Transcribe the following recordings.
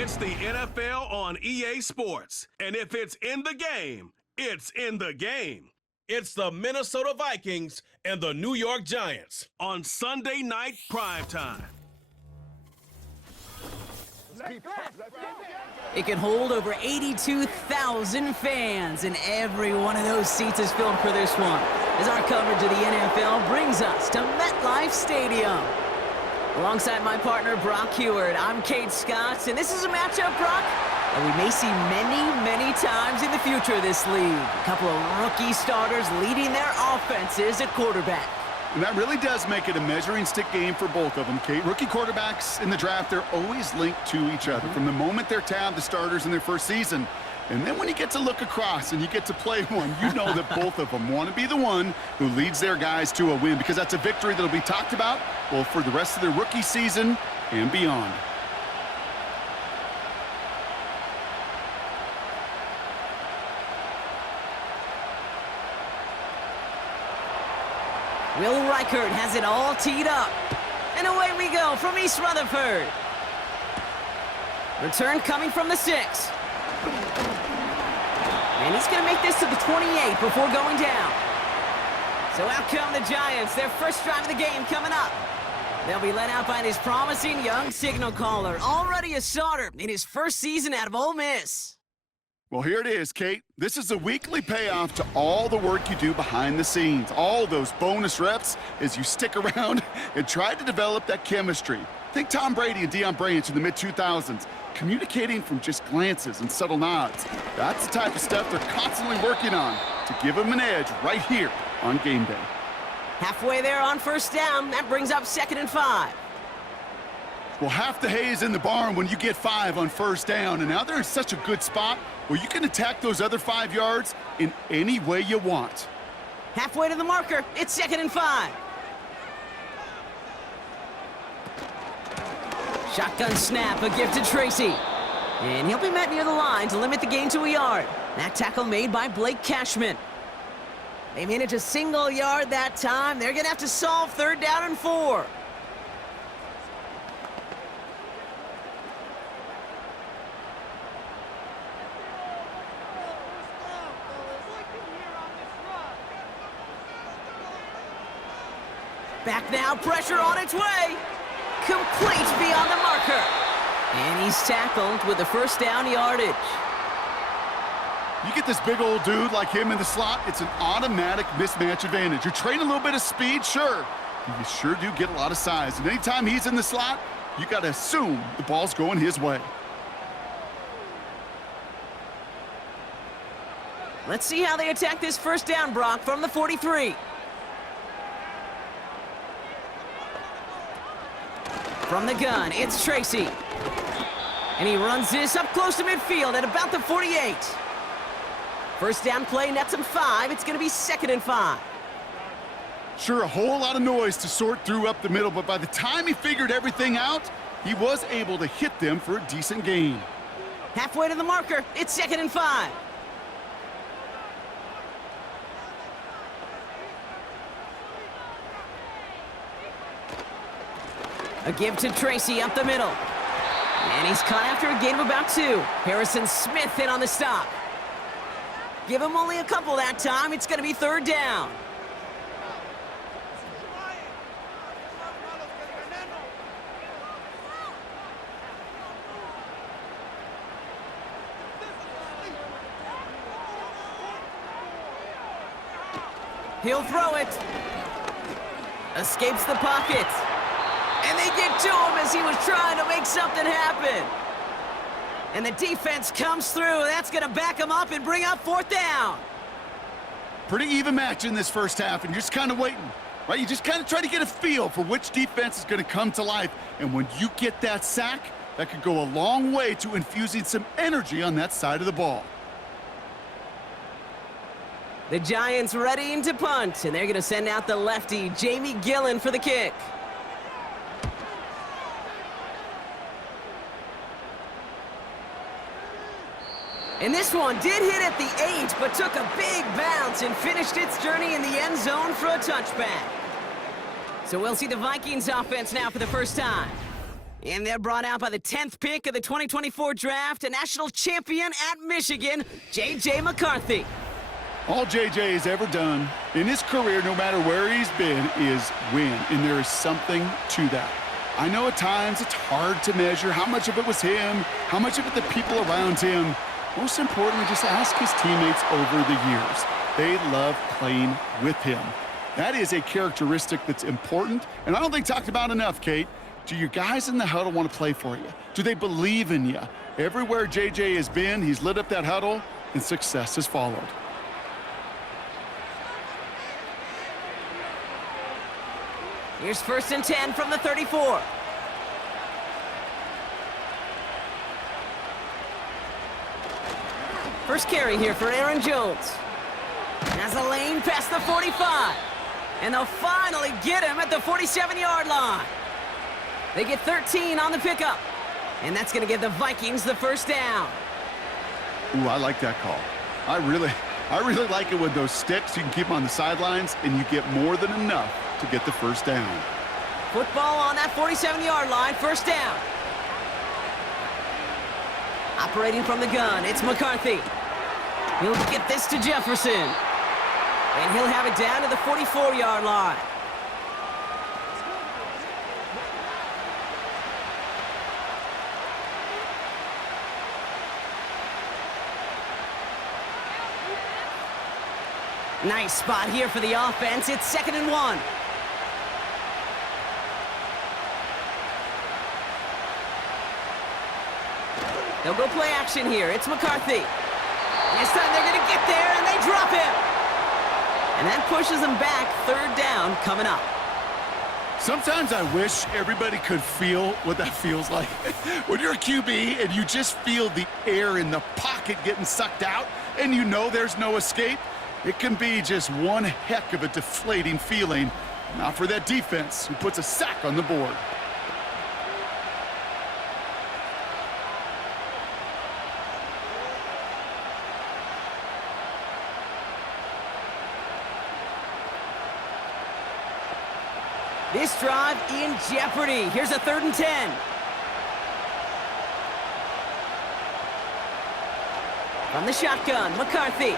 It's the NFL on EA Sports. And if it's in the game, it's in the game. It's the Minnesota Vikings and the New York Giants on Sunday night primetime. It can hold over 82,000 fans, and every one of those seats is filled for this one, as our coverage of the NFL brings us to MetLife Stadium. Alongside my partner, Brock Heward, I'm Kate Scott, and this is a matchup, Brock, that we may see many times in the future of this league. A couple of rookie starters leading their offenses at quarterback. And that really does make it a measuring stick game for both of them, Kate. Rookie quarterbacks in the draft, they're always linked to each other from the moment they're tabbed the starters in their first season. And then when you get to look across and you get to play one, you know that both of them want to be the one who leads their guys to a win, because that's a victory that'll be talked about, well, for the rest of their rookie season and beyond. Will Reichert has it all teed up. And away we go from East Rutherford. Return coming from the 6. And he's going to make this to the 28 before going down. So out come the Giants, their first drive of the game coming up. They'll be led out by this promising young signal caller, already a starter in his first season out of Ole Miss. Well, here it is, Kate. This is a weekly payoff to all the work you do behind the scenes, all those bonus reps as you stick around and try to develop that chemistry. Think Tom Brady and Deion Branch in the mid-2000s, communicating from just glances and subtle nods. That's the type of stuff they're constantly working on to give them an edge right here on game day. Halfway there on first down, that brings up 2nd and 5. Well, half the hay is in the barn when you get 5 on first down, and now they're in such a good spot where you can attack those other 5 yards in any way you want. Halfway to the marker, it's 2nd and 5. Shotgun snap, a gift to Tracy. And he'll be met near the line to limit the gain to a yard. That tackle made by Blake Cashman. They managed a single yard that time. They're going to have to solve 3rd down and 4. Back now, pressure on its way. Complete beyond the marker. And he's tackled with the first down yardage. You get this big old dude like him in the slot, it's an automatic mismatch advantage. You're trading a little bit of speed, sure. You sure do get a lot of size. And anytime he's in the slot, you got to assume the ball's going his way. Let's see how they attack this first down, Brock, from the 43. From the gun, it's Tracy. And he runs this up close to midfield at about the 48. First down play nets him 5. It's going to be 2nd and 5. Sure, a whole lot of noise to sort through up the middle, but by the time he figured everything out, he was able to hit them for a decent gain. Halfway to the marker, it's 2nd and 5. A give to Tracy up the middle. And he's caught after a gain of about 2. Harrison Smith in on the stop. Give him only a couple that time. It's going to be 3rd down. He'll throw it. Escapes the pocket. And they get to him as he was trying to make something happen. And the defense comes through. That's going to back him up and bring up 4th down. Pretty even match in this first half, and you're just kind of waiting, right? You just kind of try to get a feel for which defense is going to come to life. And when you get that sack, that could go a long way to infusing some energy on that side of the ball. The Giants readying to punt, and they're going to send out the lefty, Jamie Gillen, for the kick. And this one did hit at the 8, but took a big bounce and finished its journey in the end zone for a touchback. So we'll see the Vikings offense now for the first time. And they're brought out by the 10th pick of the 2024 draft, a national champion at Michigan, J.J. McCarthy. All J.J. has ever done in his career, no matter where he's been, is win. And there is something to that. I know at times it's hard to measure how much of it was him, how much of it the people around him. Most importantly, just ask his teammates over the years. They love playing with him. That is a characteristic that's important, and I don't think talked about enough, Kate. Do your guys in the huddle want to play for you? Do they believe in you? Everywhere J.J. has been, he's lit up that huddle, and success has followed. Here's 1st and 10 from the 34. First carry here for Aaron Jones. Has a lane past the 45. And they'll finally get him at the 47-yard line. They get 13 on the pickup. And that's going to give the Vikings the first down. Ooh, I like that call. I really like it with those sticks. You can keep them on the sidelines, and you get more than enough to get the first down. Football on that 47-yard line, first down. Operating from the gun, it's McCarthy. He'll get this to Jefferson. And he'll have it down to the 44-yard line. Nice spot here for the offense. It's 2nd and 1. They'll go play action here. It's McCarthy. And this time they're going to get there, and they drop him. And that pushes them back. 3rd down coming up. Sometimes I wish everybody could feel what that feels like. When you're a QB and you just feel the air in the pocket getting sucked out, and you know there's no escape, it can be just one heck of a deflating feeling. Not for that defense who puts a sack on the board. This drive in jeopardy. Here's a 3rd and 10. From the shotgun, McCarthy.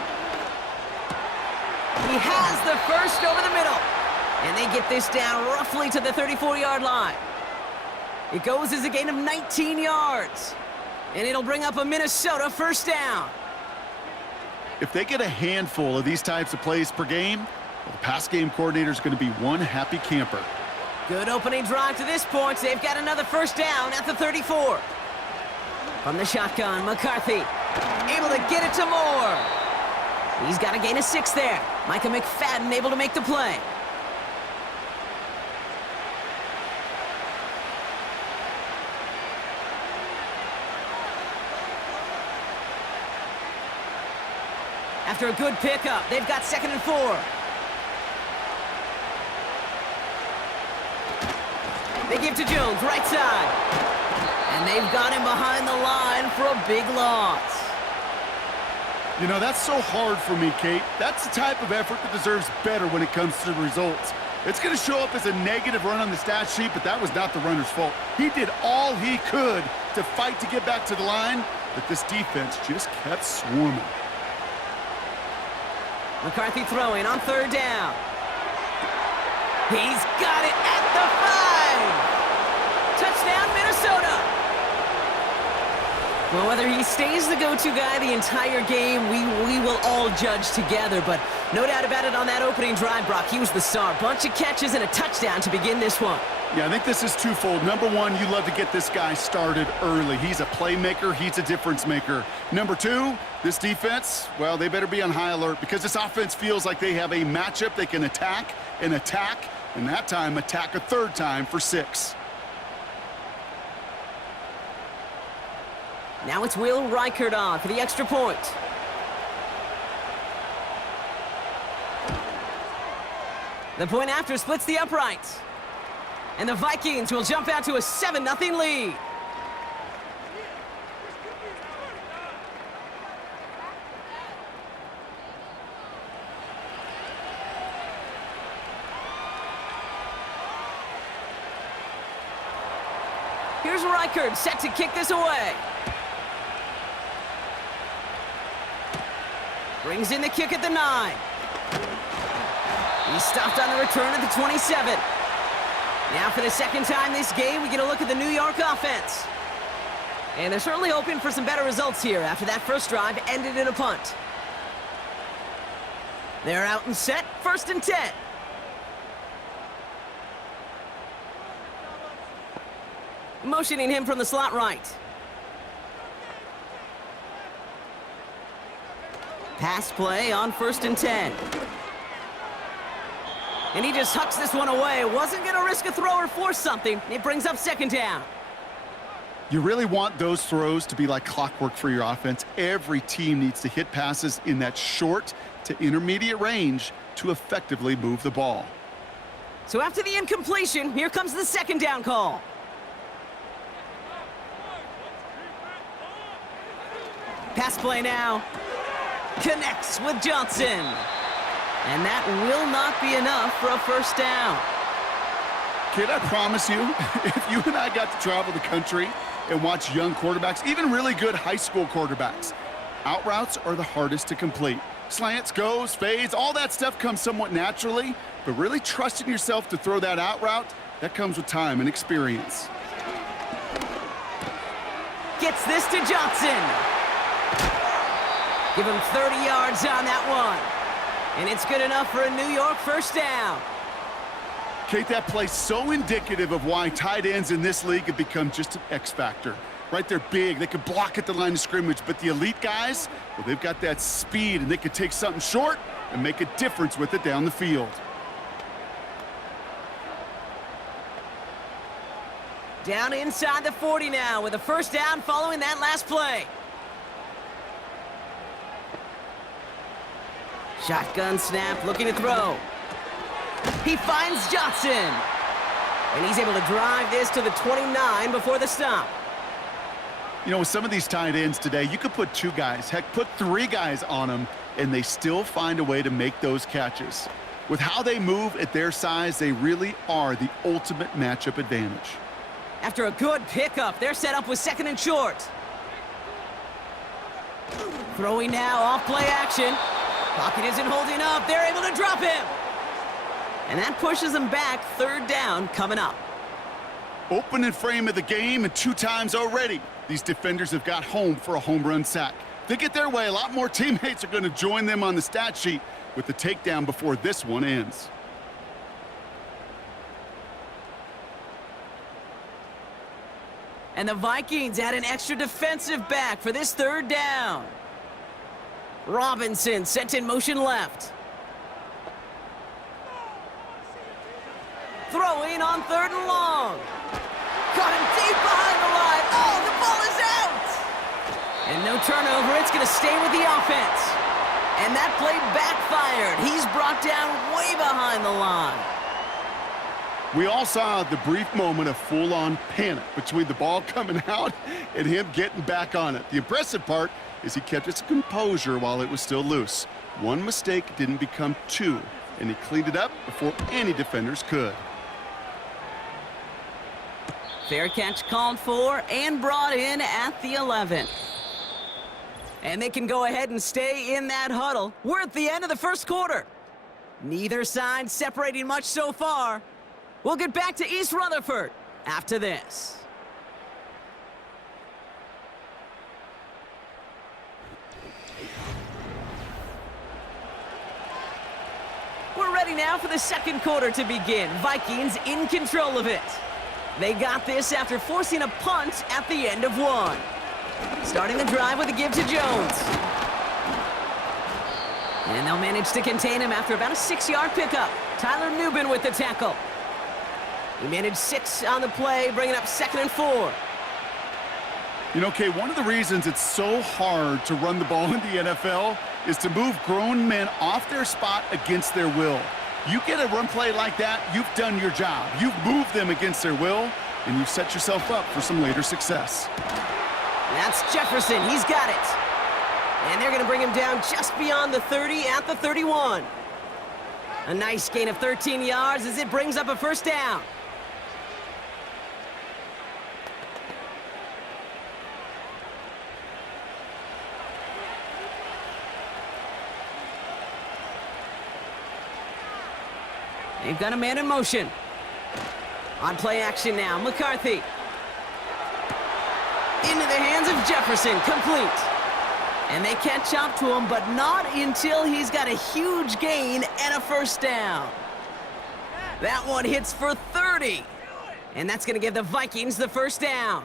He has the first over the middle. And they get this down roughly to the 34-yard line. It goes as a gain of 19 yards. And it'll bring up a Minnesota first down. If they get a handful of these types of plays per game, well, the pass game coordinator is going to be one happy camper. Good opening drive to this point. They've got another first down at the 34. From the shotgun, McCarthy able to get it to Moore. He's got a gain of 6 there. Micah McFadden able to make the play. After a good pickup, they've got 2nd and 4. They give to Jones, right side. And they've got him behind the line for a big loss. You know, that's so hard for me, Kate. That's the type of effort that deserves better when it comes to the results. It's going to show up as a negative run on the stat sheet, but that was not the runner's fault. He did all he could to fight to get back to the line, but this defense just kept swarming. McCarthy throwing on 3rd down. He's got it at the 5. Touchdown, Minnesota. Well, whether he stays the go-to guy the entire game, we will all judge together. But no doubt about it on that opening drive, Brock, he was the star. Bunch of catches and a touchdown to begin this one. Yeah, I think this is twofold. Number one, you love to get this guy started early. He's a playmaker. He's a difference maker. Number two, this defense, well, they better be on high alert because this offense feels like they have a matchup they can attack, and that time attack a 3rd time for 6. Now it's Will Reichert on for the extra point. The point after splits the uprights. And the Vikings will jump out to a 7-0 lead. Here's Here's Reichard, set to kick this away. Brings in the kick at the 9. He's stopped on the return at the 27. Now for the second time this game, we get a look at the New York offense. And they're certainly hoping for some better results here after that first drive ended in a punt. They're out and set, 1st and 10. Motioning him from the slot right. Pass play on 1st and 10. And he just hucks this one away. Wasn't going to risk a throw or force something. It brings up 2nd down. You really want those throws to be like clockwork for your offense. Every team needs to hit passes in that short to intermediate range to effectively move the ball. So after the incompletion, here comes the 2nd down call. Pass play now. Connects with Jaxson. And that will not be enough for a 1st down. Kid, I promise you, if you and I got to travel the country and watch young quarterbacks, even really good high school quarterbacks, out routes are the hardest to complete. Slants, goes, fades, all that stuff comes somewhat naturally, but really trusting yourself to throw that out route, that comes with time and experience. Gets this to Jaxson. Give him 30 yards on that one. And it's good enough for a New York 1st down. Kate, that play's so indicative of why tight ends in this league have become just an X factor. Right, they're big, they can block at the line of scrimmage, but the elite guys, well, they've got that speed, and they can take something short and make a difference with it down the field. Down inside the 40 now with a 1st down following that last play. Shotgun snap, looking to throw. He finds Jaxson. And he's able to drive this to the 29 before the stop. You know, with some of these tight ends today, you could put 2 guys, heck, put 3 guys on them, and they still find a way to make those catches. With how they move at their size, they really are the ultimate matchup advantage. After a good pickup, they're set up with 2nd and short. Throwing now, off play action. Pocket isn't holding up. They're able to drop him. And that pushes them back. 3rd down coming up. Opening frame of the game, and 2 times already, these defenders have got home for a home run sack. If they get their way, a lot more teammates are going to join them on the stat sheet with the takedown before this one ends. And the Vikings add an extra defensive back for this 3rd down. Robinson sent in motion left. Throwing on 3rd and long. Caught him deep behind the line. Oh, the ball is out! And no turnover. It's going to stay with the offense. And that play backfired. He's brought down way behind the line. We all saw the brief moment of full-on panic between the ball coming out and him getting back on it. The impressive part is he kept his composure while it was still loose. 1 mistake didn't become 2, and he cleaned it up before any defenders could. Fair catch called for and brought in at the 11. And they can go ahead and stay in that huddle. We're at the end of the 1st quarter. Neither side separating much so far. We'll get back to East Rutherford after this. We're ready now for the 2nd quarter to begin. Vikings in control of it. They got this after forcing a punt at the end of 1. Starting the drive with a give to Jones. And they'll manage to contain him after about a 6-yard pickup. Tyler Newbin with the tackle. He managed 6 on the play, bringing up 2nd and 4. You know, Kay, one of the reasons it's so hard to run the ball in the NFL is to move grown men off their spot against their will. You get a run play like that, you've done your job. You've moved them against their will, and you've set yourself up for some later success. That's Jefferson. He's got it. And they're going to bring him down just beyond the 30 at the 31. A nice gain of 13 yards as it brings up a 1st down. They've got a man in motion. On play action now, McCarthy. Into the hands of Jefferson, complete. And they catch up to him, but not until he's got a huge gain and a first down. That one hits for 30. And that's going to give the Vikings the first down.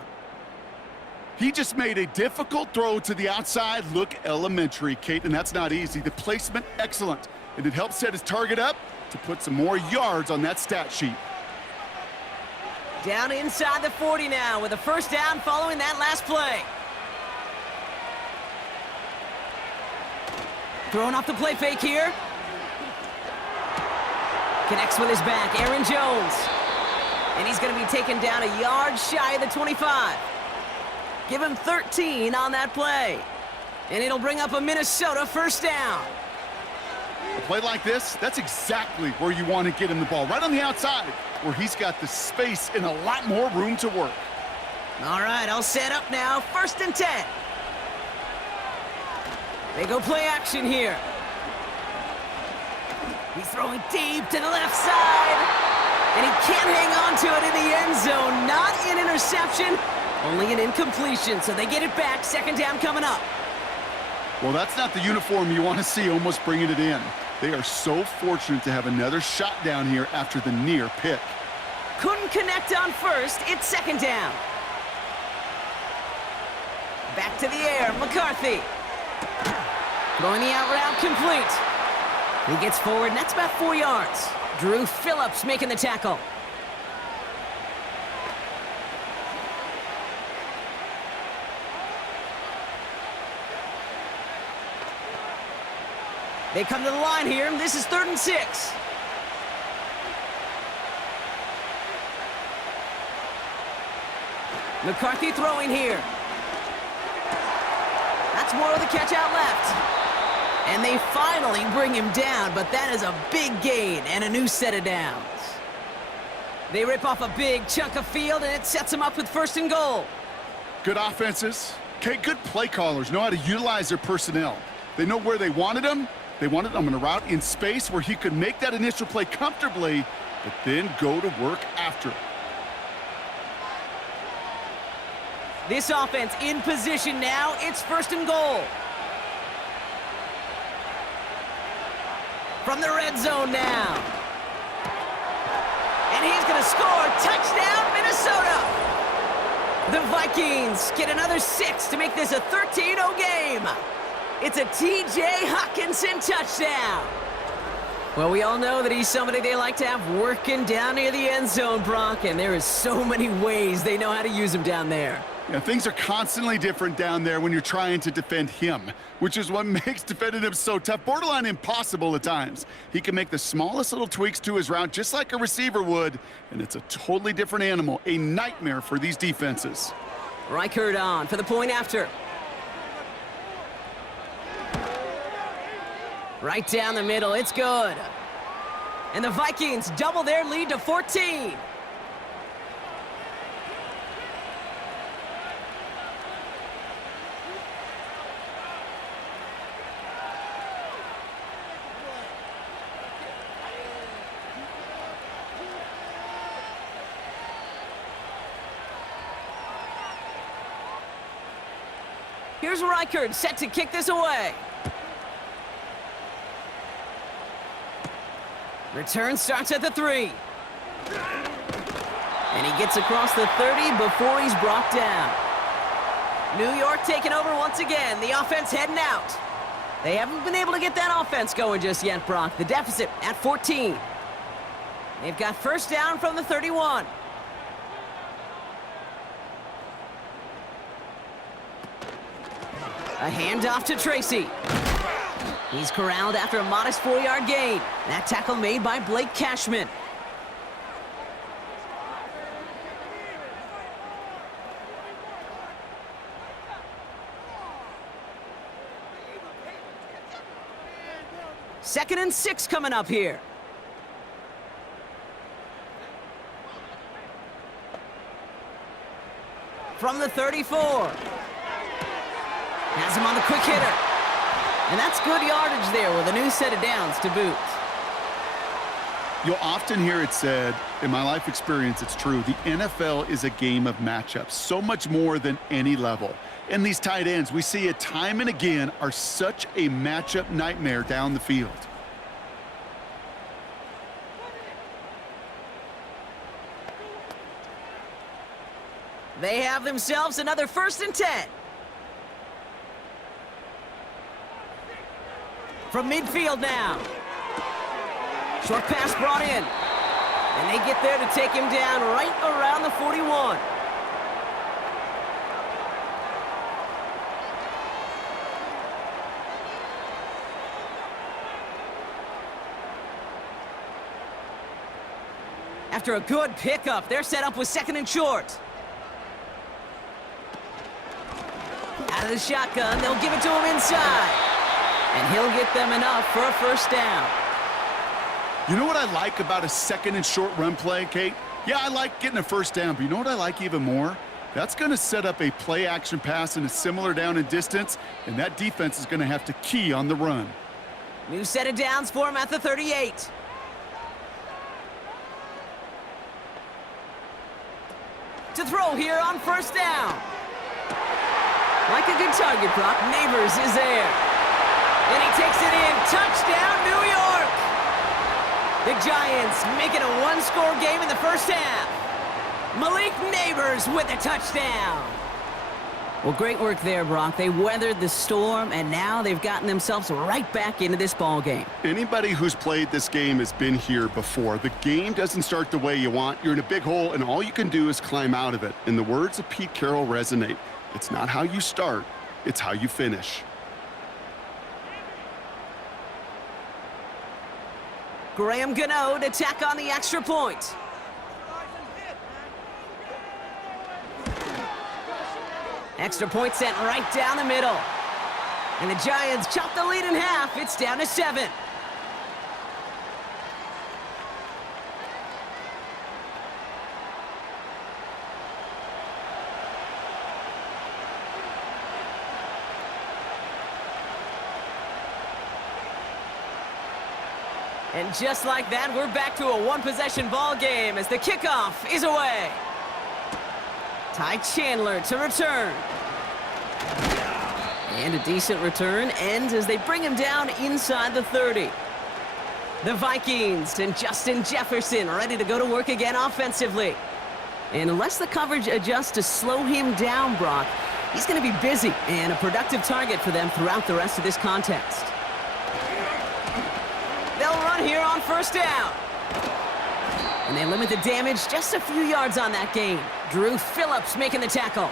He just made a difficult throw to the outside. Look elementary, Kate, and that's not easy. The placement, excellent. And it helps set his target up to put some more yards on that stat sheet. Down inside the 40 now with a first down following that last play. Throwing off the play fake here. Connects with his back, Aaron Jones. And he's going to be taken down a yard shy of the 25. Give him 13 on that play. And it'll bring up a Minnesota first down. A play like this, that's exactly where you want to get him the ball. Right on the outside, where he's got the space and a lot more room to work. All right, all set up now. 1st and 10. They go play action here. He's throwing deep to the left side. And he can't hang on to it in the end zone. Not an interception, only an incompletion. So they get it back. 2nd down coming up. Well, that's not the uniform you want to see almost bringing it in. They are so fortunate to have another shot down here after the near pick. Couldn't connect on first. It's 2nd down. Back to the air. McCarthy. Throwing the out route complete. He gets forward, and that's about 4 yards. Drew Phillips making the tackle. They come to the line here. This is 3rd and 6. McCarthy throwing here. That's more of the catch out left. And they finally bring him down, but that is a big gain and a new set of downs. They rip off a big chunk of field, and it sets them up with 1st and goal. Good offenses. Okay, good play callers know how to utilize their personnel. They know where they wanted them. They wanted him on a route in space where he could make that initial play comfortably, but then go to work after it. This offense in position now. It's 1st and goal. From the red zone now. And he's going to score. Touchdown, Minnesota. The Vikings get another 6 to make this a 13-0 game. It's a T.J. Hockenson touchdown. Well, we all know that he's somebody they like to have working down near the end zone, Brock, and there is so many ways they know how to use him down there. Yeah, things are constantly different down there when you're trying to defend him, which is what makes defending him so tough, borderline impossible at times. He can make the smallest little tweaks to his route just like a receiver would, and it's a totally different animal, a nightmare for these defenses. Reichert on for the point after. Right down the middle, it's good. And the Vikings double their lead to 14. Here's Reichert set to kick this away. Return starts at the 3. And he gets across the 30 before he's brought down. New York taking over once again. The offense heading out. They haven't been able to get that offense going just yet, Brock. The deficit at 14. They've got 1st down from the 31. A handoff to Tracy. He's corralled after a modest 4-yard gain. That tackle made by Blake Cashman. Second and 6 coming up here. From the 34. Has him on the quick hitter. And that's good yardage there with a new set of downs to boot. You'll often hear it said, in my life experience, it's true, the NFL is a game of matchups, so much more than any level. And these tight ends, we see it time and again, are such a matchup nightmare down the field. They have themselves another 1st and 10. From midfield now. Short pass brought in. And they get there to take him down right around the 41. After a good pickup, they're set up with 2nd and short. Out of the shotgun, they'll give it to him inside. And he'll get them enough for a 1st down. You know what I like about a 2nd and short run play, Kate? Yeah, I like getting a 1st down, but you know what I like even more? That's going to set up a play-action pass in a similar down and distance, and that defense is going to have to key on the run. New set of downs for him at the 38. To throw here on 1st down. Like a good target, Brock, Neighbors is there. And he takes it in. Touchdown, New York! The Giants make it a 1-score game in the 1st half. Malik Neighbors with a touchdown. Well, great work there, Brock. They weathered the storm, and now they've gotten themselves right back into this ball game. Anybody who's played this game has been here before. The game doesn't start the way you want. You're in a big hole, and all you can do is climb out of it. And the words of Pete Carroll resonate. It's not how you start, it's how you finish. Graham Gano to tack on the extra point. Extra point sent right down the middle. And the Giants chop the lead in half. It's down to 7. And just like that, we're back to a 1-possession ball game as the kickoff is away. Ty Chandler to return. And a decent return ends as they bring him down inside the 30. The Vikings and Justin Jefferson ready to go to work again offensively. And unless the coverage adjusts to slow him down, Brock, he's going to be busy and a productive target for them throughout the rest of this contest. They'll run here on 1st down. And they limit the damage just a few yards on that gain. Drew Phillips making the tackle.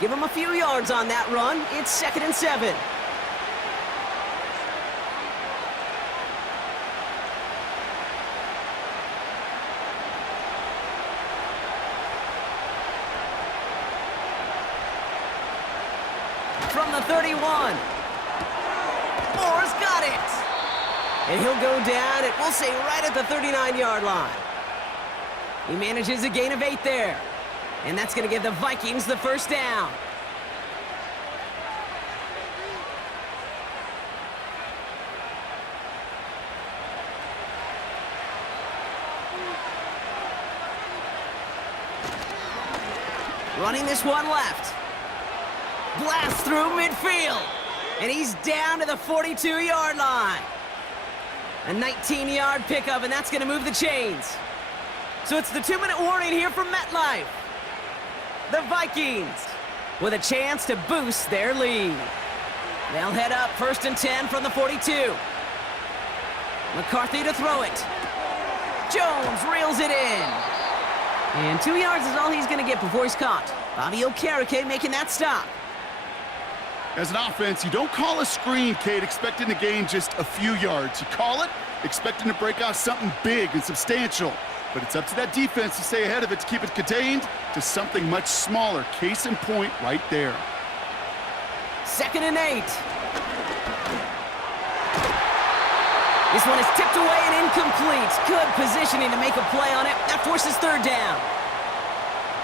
Give him a few yards on that run. It's 2nd and 7. From the 31. Moore's got it. And he'll go down, and we'll say right at the 39-yard line. He manages a gain of 8 there. And that's going to give the Vikings the 1st down. Running this one left. Blast through midfield. And he's down to the 42-yard line. A 19-yard pickup, and that's going to move the chains. So it's the 2-minute warning here from MetLife. The Vikings with a chance to boost their lead. They'll head up 1st and 10 from the 42. McCarthy to throw it. Jones reels it in. And 2 yards is all he's going to get before he's caught. Bobby Okereke making that stop. As an offense, you don't call a screen, Kate, expecting to gain just a few yards. You call it expecting to break out something big and substantial. But it's up to that defense to stay ahead of it, to keep it contained to something much smaller. Case in point right there. 2nd and 8. This one is tipped away and incomplete. Good positioning to make a play on it. That forces 3rd down.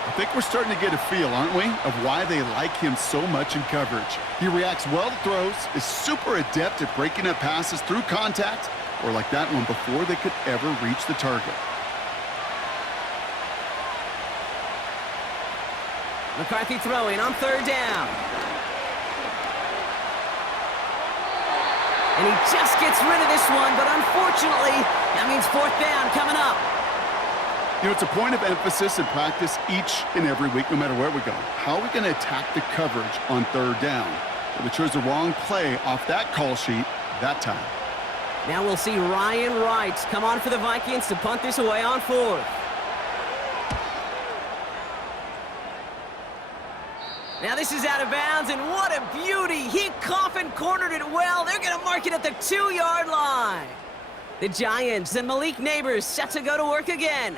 I think we're starting to get a feel, aren't we, of why they like him so much in coverage. He reacts well to throws, is super adept at breaking up passes through contact, or like that one before they could ever reach the target. McCarthy throwing on third down. And he just gets rid of this one, but unfortunately, that means fourth down coming up. You know, it's a point of emphasis in practice each and every week, no matter where we go. How are we going to attack the coverage on third down? Well, we chose the wrong play off that call sheet that time. Now we'll see Ryan Wright come on for the Vikings to punt this away on fourth. Now this is out of bounds, and what a beauty. He coffin cornered it well. They're going to mark it at the 2-yard line. The Giants and Malik Neighbors set to go to work again.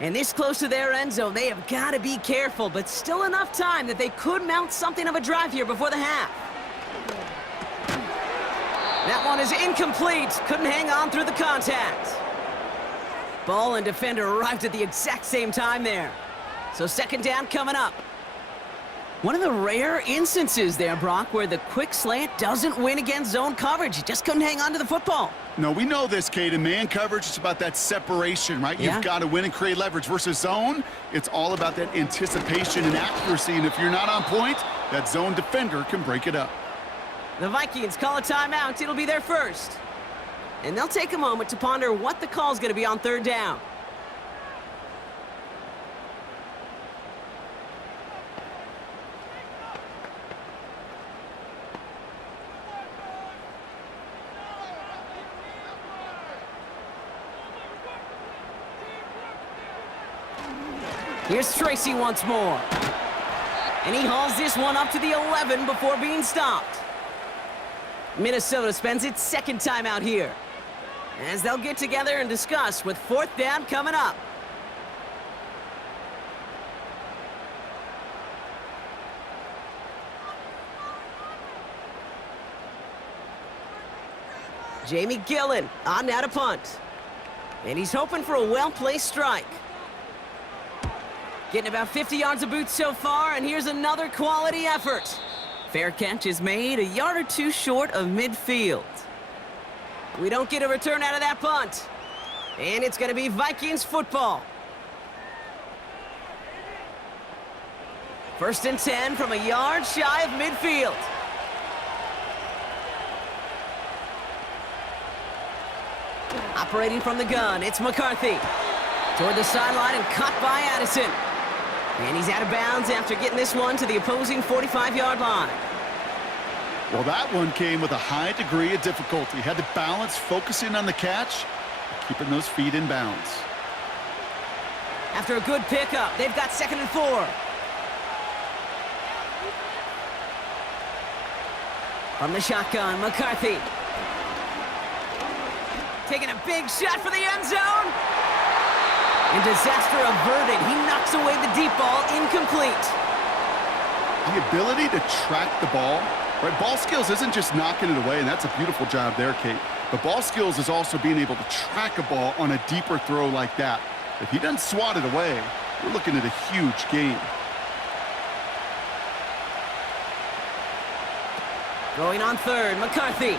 And this close to their end zone, they have got to be careful, but still enough time that they could mount something of a drive here before the half. That one is incomplete. Couldn't hang on through the contact. Ball and defender arrived at the exact same time there. So second down coming up. One of the rare instances there, Brock, where the quick slant doesn't win against zone coverage. You just couldn't hang on to the football. No, we know this, Kate. In man coverage, it's about that separation, right? Yeah. You've got to win and create leverage. Versus zone, it's all about that anticipation and accuracy. And if you're not on point, that zone defender can break it up. The Vikings call a timeout. It'll be their first. And they'll take a moment to ponder what the call is going to be on third down. Here's Tracy once more. And he hauls this one up to the 11 before being stopped. Minnesota spends its second time out here, as they'll get together and discuss with fourth down coming up. Jamie Gillen on now to punt. And he's hoping for a well-placed strike. Getting about 50 yards of boots so far, and here's another quality effort. Fair catch is made a yard or two short of midfield. We don't get a return out of that punt. And it's going to be Vikings football. First and 10 from a yard shy of midfield. Operating from the gun, it's McCarthy. Toward the sideline and caught by Addison. And he's out of bounds after getting this one to the opposing 45-yard line. Well, that one came with a high degree of difficulty. Had to balance focusing on the catch, keeping those feet in bounds. After a good pickup, they've got 2nd and 4. From the shotgun, McCarthy. Taking a big shot for the end zone. And disaster averted. He knocks away the deep ball, incomplete. The ability to track the ball, right? Ball skills isn't just knocking it away, and that's a beautiful job there, Kate. But ball skills is also being able to track a ball on a deeper throw like that. If he doesn't swat it away, we're looking at a huge game. Going on third, McCarthy.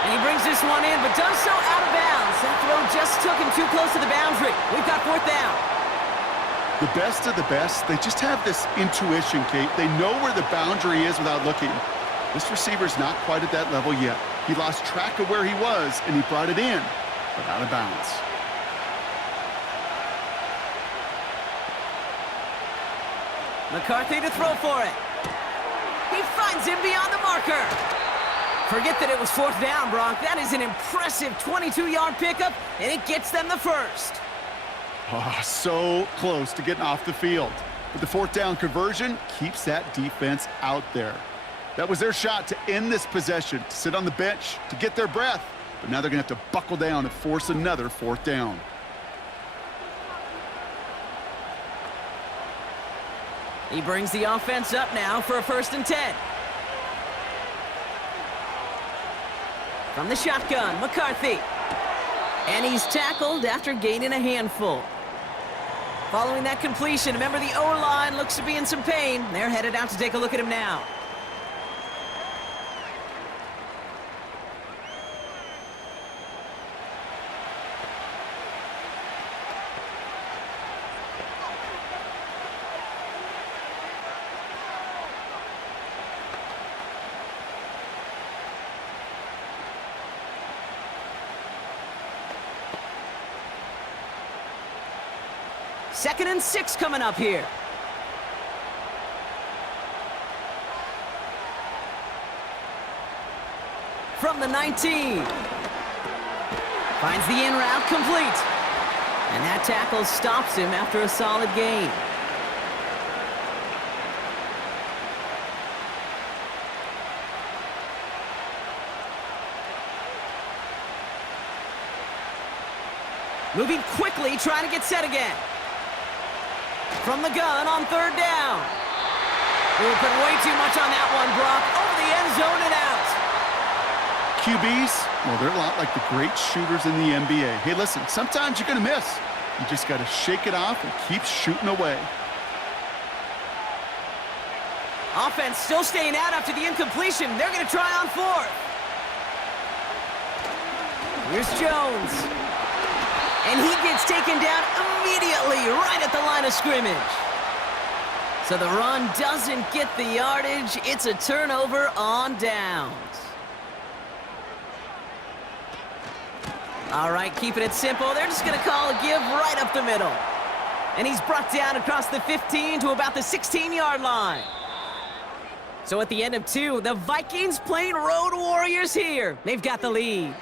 And he brings this one in, but does so out of bounds. That throw just took him too close to the boundary. We've got fourth down. The best of the best, they just have this intuition, Kate. They know where the boundary is without looking. This receiver's not quite at that level yet. He lost track of where he was, and he brought it in, but out of bounds. McCarthy to throw for it. He finds him beyond the marker. Forget that it was fourth down, Brock. That is an impressive 22-yard pickup, and it gets them the first. Oh, so close to getting off the field. But the fourth down conversion keeps that defense out there. That was their shot to end this possession, to sit on the bench, to get their breath. But now they're going to have to buckle down and force another fourth down. He brings the offense up now for a 1st and 10. From the shotgun, McCarthy. And he's tackled after gaining a handful. Following that completion, remember the O-line looks to be in some pain. They're headed out to take a look at him now. 2nd and 6 coming up here. From the 19. Finds the in route complete. And that tackle stops him after a solid gain. Moving quickly, trying to get set again. From the gun on 3rd down. We'll put way too much on that one, Brock. Over the end zone and out. QBs, well, they're a lot like the great shooters in the NBA. Hey, listen, sometimes you're going to miss. You just got to shake it off and keep shooting away. Offense still staying out after the incompletion. They're going to try on 4th. Here's Jones. And he gets taken down immediately right at the line of scrimmage. So the run doesn't get the yardage. It's a turnover on downs. All right, keeping it simple. They're just going to call a give right up the middle. And he's brought down across the 15 to about the 16-yard line. So at the end of 2, the Vikings playing Road Warriors here. They've got the lead.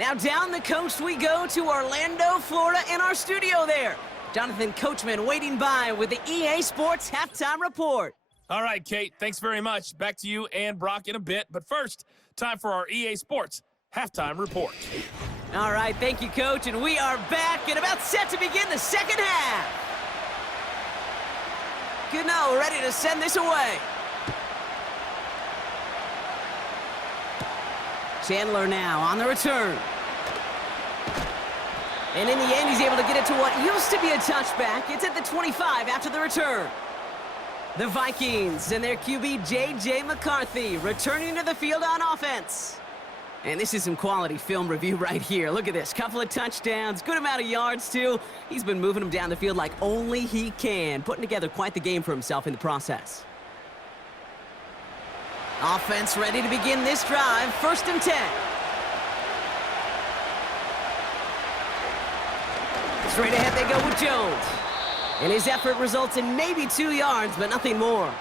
Now down the coast we go to Orlando, Florida, in our studio there. Jonathan Coachman waiting by with the EA Sports Halftime Report. All right, Kate, thanks very much. Back to you and Brock in a bit. But first, time for our EA Sports Halftime Report. All right, thank you, Coach, and we are back and about set to begin the second half. Gano ready to send this away. Chandler now on the return. And in the end, he's able to get it to what used to be a touchback. It's at the 25 after the return. The Vikings and their QB, J.J. McCarthy, returning to the field on offense. And this is some quality film review right here. Look at this. Couple of touchdowns, good amount of yards, too. He's been moving them down the field like only he can, putting together quite the game for himself in the process. Offense ready to begin this drive. 1st and 10. Straight ahead they go with Jones. And his effort results in maybe 2 yards, but nothing more.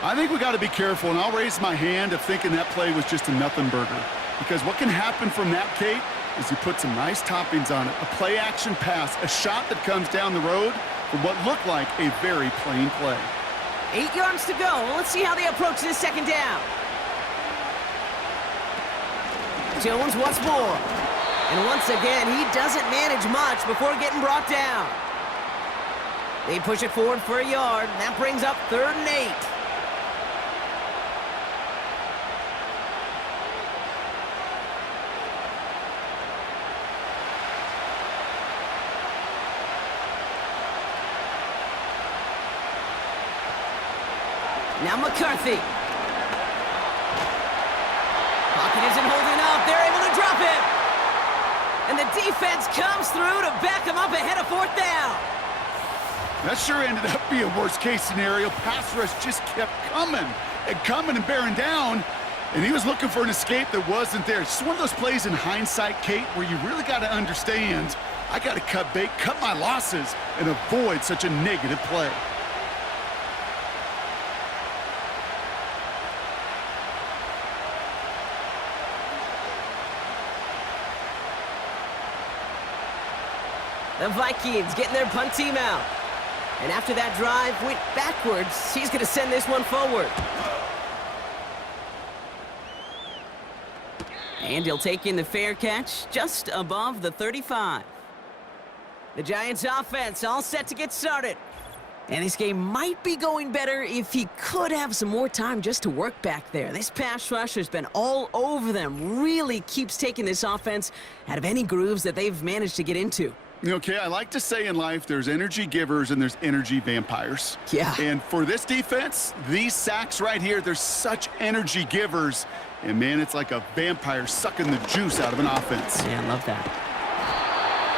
I think we got to be careful, and I'll raise my hand of thinking that play was just a nothing burger. Because what can happen from that, Kate, is you put some nice toppings on it. A play-action pass, a shot that comes down the road from what looked like a very plain play. 8 yards to go. Let's see how they approach this 2nd down. Jones once more. And once again, he doesn't manage much before getting brought down. They push it forward for a yard, and that brings up 3rd and 8. Now McCarthy. Pocket isn't holding up. They're able to drop him. And the defense comes through to back him up ahead of 4th down. That sure ended up being a worst-case scenario. Pass rush just kept coming and bearing down. And he was looking for an escape that wasn't there. It's just one of those plays in hindsight, Kate, where you really got to understand, I got to cut bait, cut my losses, and avoid such a negative play. The Vikings getting their punt team out. And after that drive went backwards, he's going to send this one forward. And he'll take in the fair catch just above the 35. The Giants offense all set to get started. And this game might be going better if he could have some more time just to work back there. This pass rush has been all over them. Really keeps taking this offense out of any grooves that they've managed to get into. Okay, I like to say in life there's energy givers and there's energy vampires. Yeah. And for this defense, these sacks right here, they're such energy givers. And, man, it's like a vampire sucking the juice out of an offense. Yeah, I love that.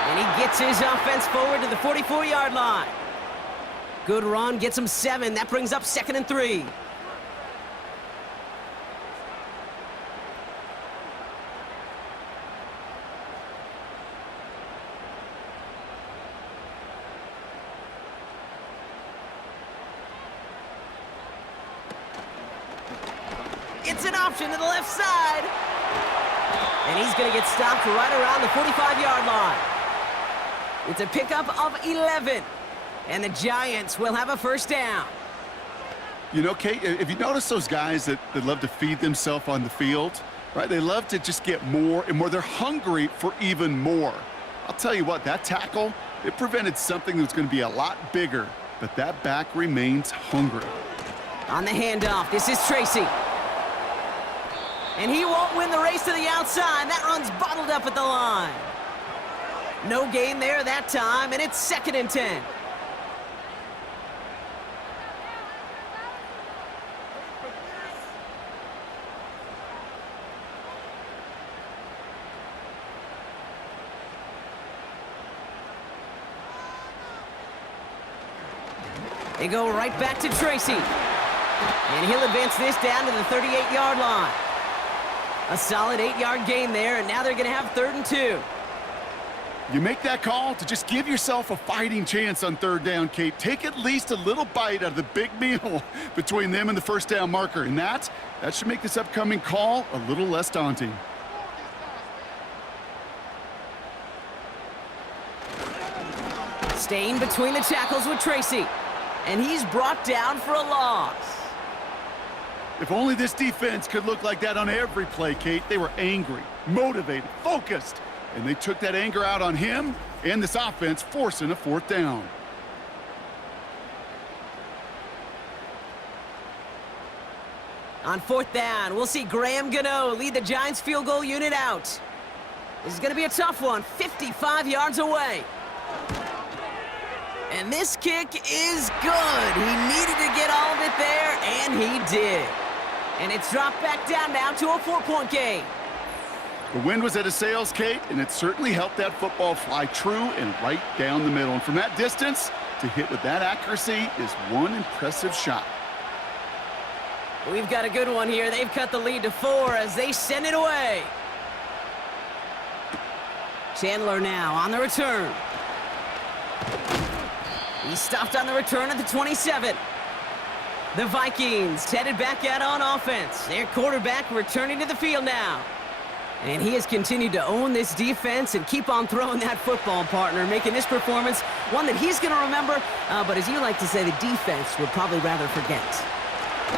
And he gets his offense forward to the 44-yard line. Good run, gets him 7. That brings up 2nd and 3. It's an option to the left side. And he's going to get stopped right around the 45-yard line. It's a pickup of 11. And the Giants will have a first down. You know, Kate, if you notice those guys that love to feed themselves on the field, right? They love to just get more and more. They're hungry for even more. I'll tell you what, that tackle, it prevented something that's going to be a lot bigger. But that back remains hungry. On the handoff, this is Tracy. And he won't win the race to the outside. That run's bottled up at the line. No gain there that time, and it's 2nd and 10. They go right back to Tracy. And he'll advance this down to the 38-yard line. A solid 8-yard gain there, and now they're going to have 3rd and 2. You make that call to just give yourself a fighting chance on 3rd down, Kate. Take at least a little bite out of the big meal between them and the first down marker. And that should make this upcoming call a little less daunting. Staying between the tackles with Tracy. And he's brought down for a loss. If only this defense could look like that on every play, Kate. They were angry, motivated, focused, and they took that anger out on him and this offense, forcing a 4th down. On 4th down, we'll see Graham Gano lead the Giants field goal unit out. This is going to be a tough one, 55 yards away. And this kick is good. He needed to get all of it there, and he did. And it's dropped back down now to a 4-point game. The wind was at his sails, Kate, and it certainly helped that football fly true and right down the middle. And from that distance, to hit with that accuracy is one impressive shot. We've got a good one here. They've cut the lead to 4 as they send it away. Chandler now on the return. He's stopped on the return at the 27. The Vikings headed back out on offense. Their quarterback returning to the field now. And he has continued to own this defense and keep on throwing that football, partner, making this performance one that he's going to remember. But as you like to say, the defense would probably rather forget.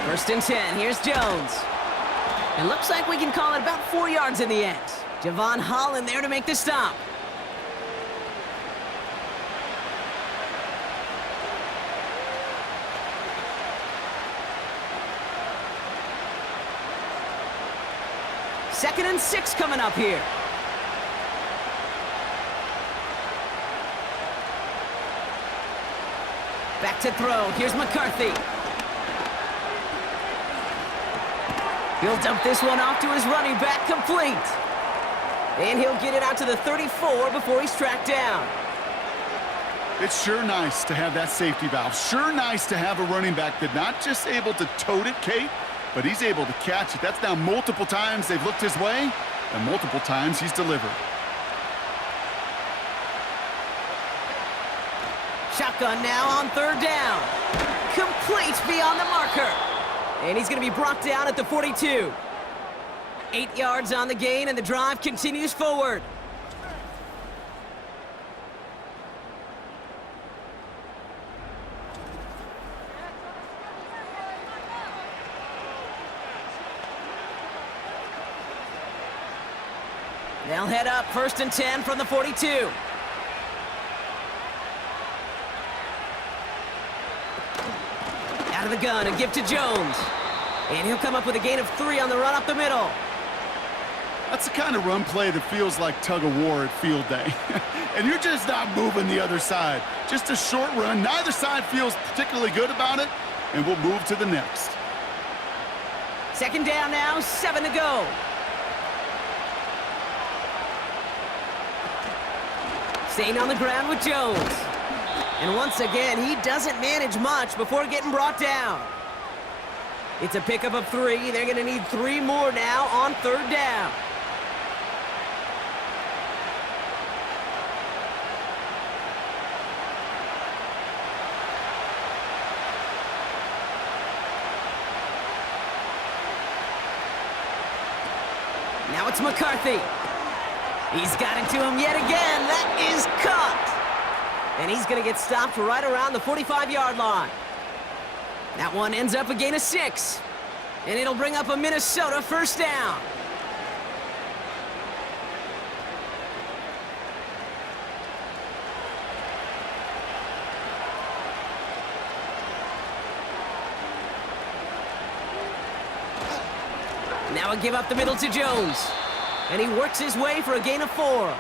1st and 10. Here's Jones. It looks like we can call it about 4 yards in the end. Javon Holland there to make the stop. Second and 6 coming up here. Back to throw. Here's McCarthy. He'll dump this one off to his running back, complete. And he'll get it out to the 34 before he's tracked down. It's sure nice to have that safety valve. Sure nice to have a running back that's not just able to tote it, Kate, but he's able to catch it. That's now multiple times they've looked his way, and multiple times he's delivered. Shotgun now on 3rd down. Complete beyond the marker. And he's going to be brought down at the 42. 8 yards on the gain, and the drive continues forward. They'll head up 1st and 10 from the 42. Out of the gun, a give to Jones. And he'll come up with a gain of 3 on the run up the middle. That's the kind of run play that feels like tug-of-war at field day. And you're just not moving the other side. Just a short run. Neither side feels particularly good about it, and we'll move to the next. 2nd down now, 7 to go. Staying on the ground with Jones. And once again, he doesn't manage much before getting brought down. It's a pickup of 3. They're going to need 3 more now on 3rd down. Now it's McCarthy. He's got it to him yet again. That is caught. And he's going to get stopped right around the 45-yard line. That one ends up a gain of 6. And it'll bring up a Minnesota first down. Now a give up the middle to Jones. And he works his way for a gain of 4.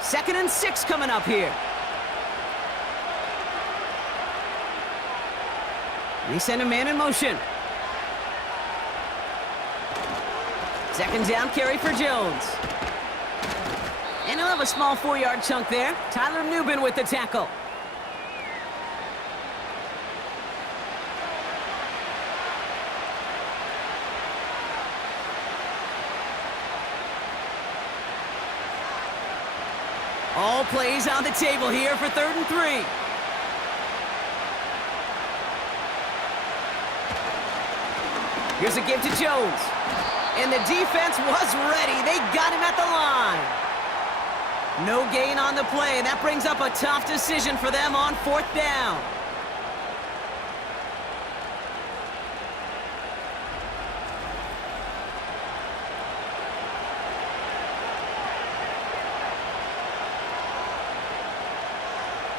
Second and 6 coming up here. They send a man in motion. Second down carry for Jones. And he'll have a small 4-yard chunk there. Tyler Nubin with the tackle. All plays on the table here for 3rd and 3. Here's a give to Jones. And the defense was ready. They got him at the line. No gain on the play. That brings up a tough decision for them on 4th down.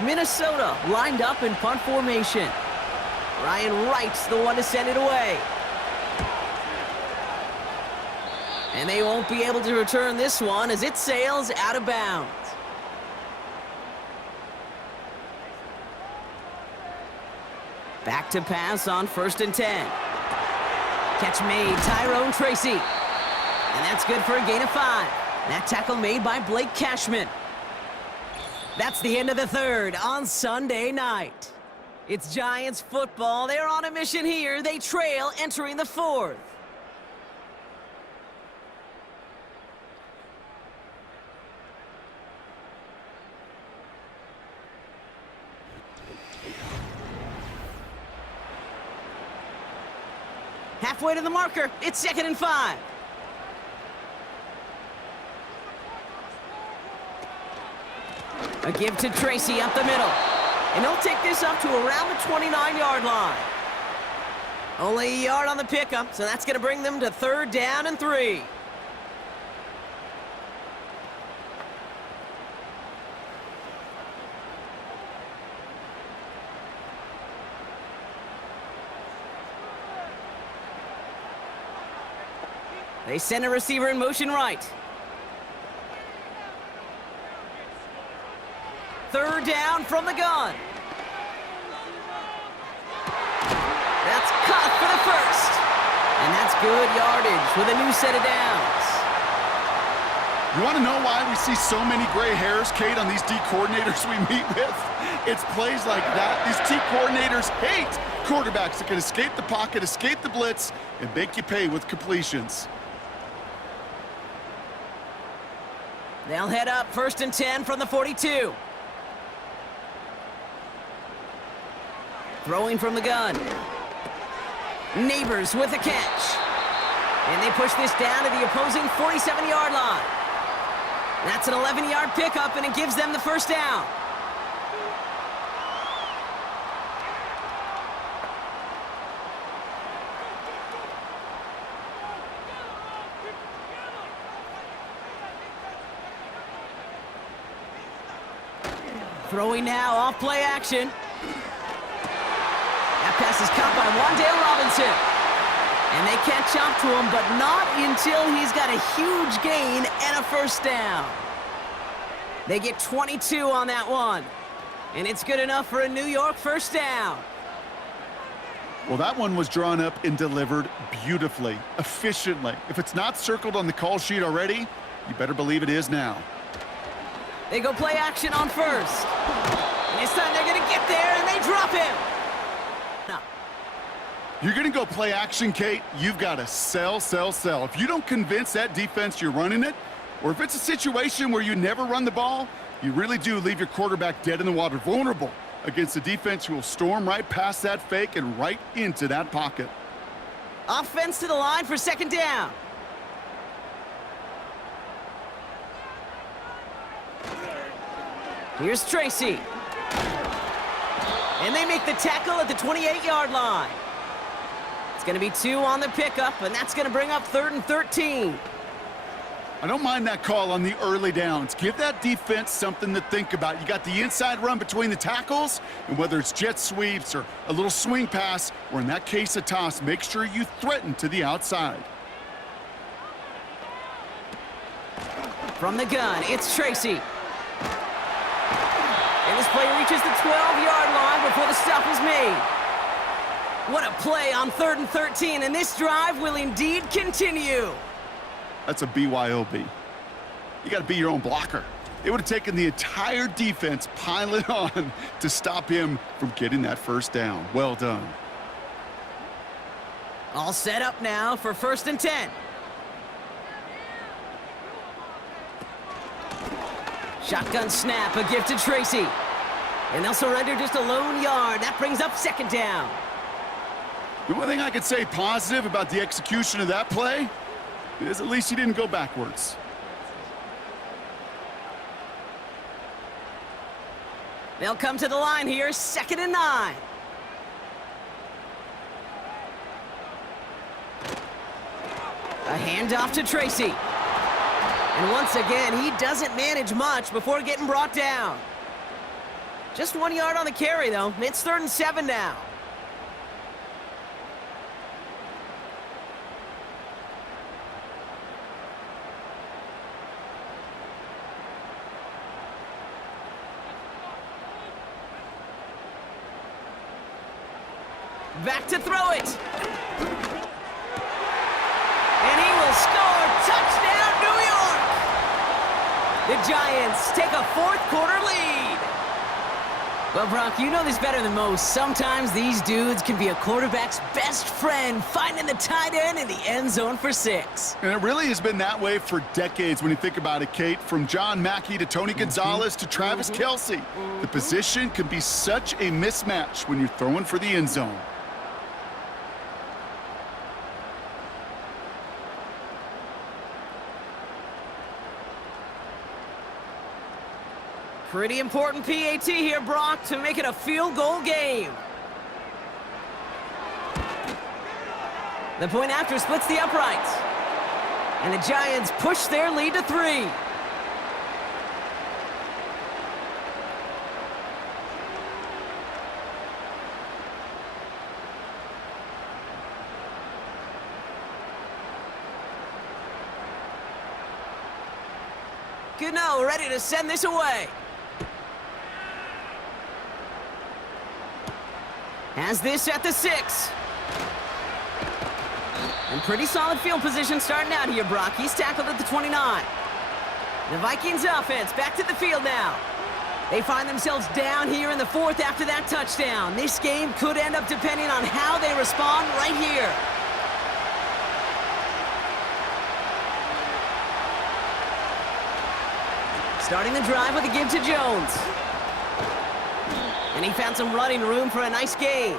Minnesota lined up in punt formation. Ryan Wright's the one to send it away. And they won't be able to return this one as it sails out of bounds. Back to pass on 1st and 10. Catch made, Tyrone Tracy. And that's good for a gain of 5. That tackle made by Blake Cashman. That's the end of the 3rd on Sunday night. It's Giants football. They're on a mission here. They trail entering the 4th. Halfway to the marker. It's 2nd and 5. A give to Tracy up the middle. And he'll take this up to around the 29-yard line. Only a yard on the pickup, so that's going to bring them to 3rd down and 3. They send a receiver in motion right. 3rd down from the gun. That's caught for the 1st. And that's good yardage with a new set of downs. You want to know why we see so many gray hairs, Kate, on these D coordinators we meet with? It's plays like that. These D coordinators hate quarterbacks that can escape the pocket, escape the blitz, and make you pay with completions. They'll head up 1st and 10 from the 42. Throwing from the gun. Neighbors with a catch. And they push this down to the opposing 47-yard line. That's an 11-yard pickup, and it gives them the 1st down. Throwing now off play action. That pass is caught by Wan'Dale Robinson. And they catch up to him, but not until he's got a huge gain and a 1st down. They get 22 on that one. And it's good enough for a New York 1st down. Well, that one was drawn up and delivered beautifully, efficiently. If it's not circled on the call sheet already, you better believe it is now. They go play action on 1st. And this time they're going to get there, and they drop him. No. You're going to go play action, Kate. You've got to sell, sell, sell. If you don't convince that defense you're running it, Or if it's a situation where you never run the ball, you really do leave your quarterback dead in the water, vulnerable against a defense who will storm right past that fake and right into that pocket. Offense to the line for second down. Here's Tracy. And they make the tackle at the 28-yard line. It's going to be 2 on the pickup, and that's going to bring up 3rd and 13. I don't mind that call on the early downs. Give that defense something to think about. You got the inside run between the tackles, and whether it's jet sweeps or a little swing pass, or in that case a toss, make sure you threaten to the outside. From the gun, it's Tracy. And this play reaches the 12-yard line before the stop is made. What a play on 3rd and 13, and this drive will indeed continue. That's a BYOB. You got to be your own blocker. It would have taken the entire defense piling on to stop him from getting that first down. Well done. All set up now for 1st and 10. Shotgun snap, a gift to Tracy. And they'll surrender just a lone yard. That brings up 2nd down. The only thing I could say positive about the execution of that play is at least he didn't go backwards. They'll come to the line here, 2nd and 9. A handoff to Tracy. And once again, he doesn't manage much before getting brought down. Just 1 yard on the carry, though. It's 3rd and 7 now. Back to throw it. And he will score. Touchdown, New York! The Giants take a 4th quarter lead. Well, Brock, you know this better than most. Sometimes these dudes can be a quarterback's best friend, finding the tight end in the end zone for 6. And it really has been that way for decades when you think about it, Kate. From John Mackey to Tony Gonzalez to Travis Kelce. The position can be such a mismatch when you're throwing for the end zone. Pretty important PAT here, Brock, to make it a field goal game. The point after splits the uprights. And the Giants push their lead to 3. Gano ready to send this away. Has this at the 6. And pretty solid field position starting out here, Brock. He's tackled at the 29. The Vikings offense back to the field now. They find themselves down here in the 4th after that touchdown. This game could end up depending on how they respond right here. Starting the drive with a give to Jones. And he found some running room for a nice gain.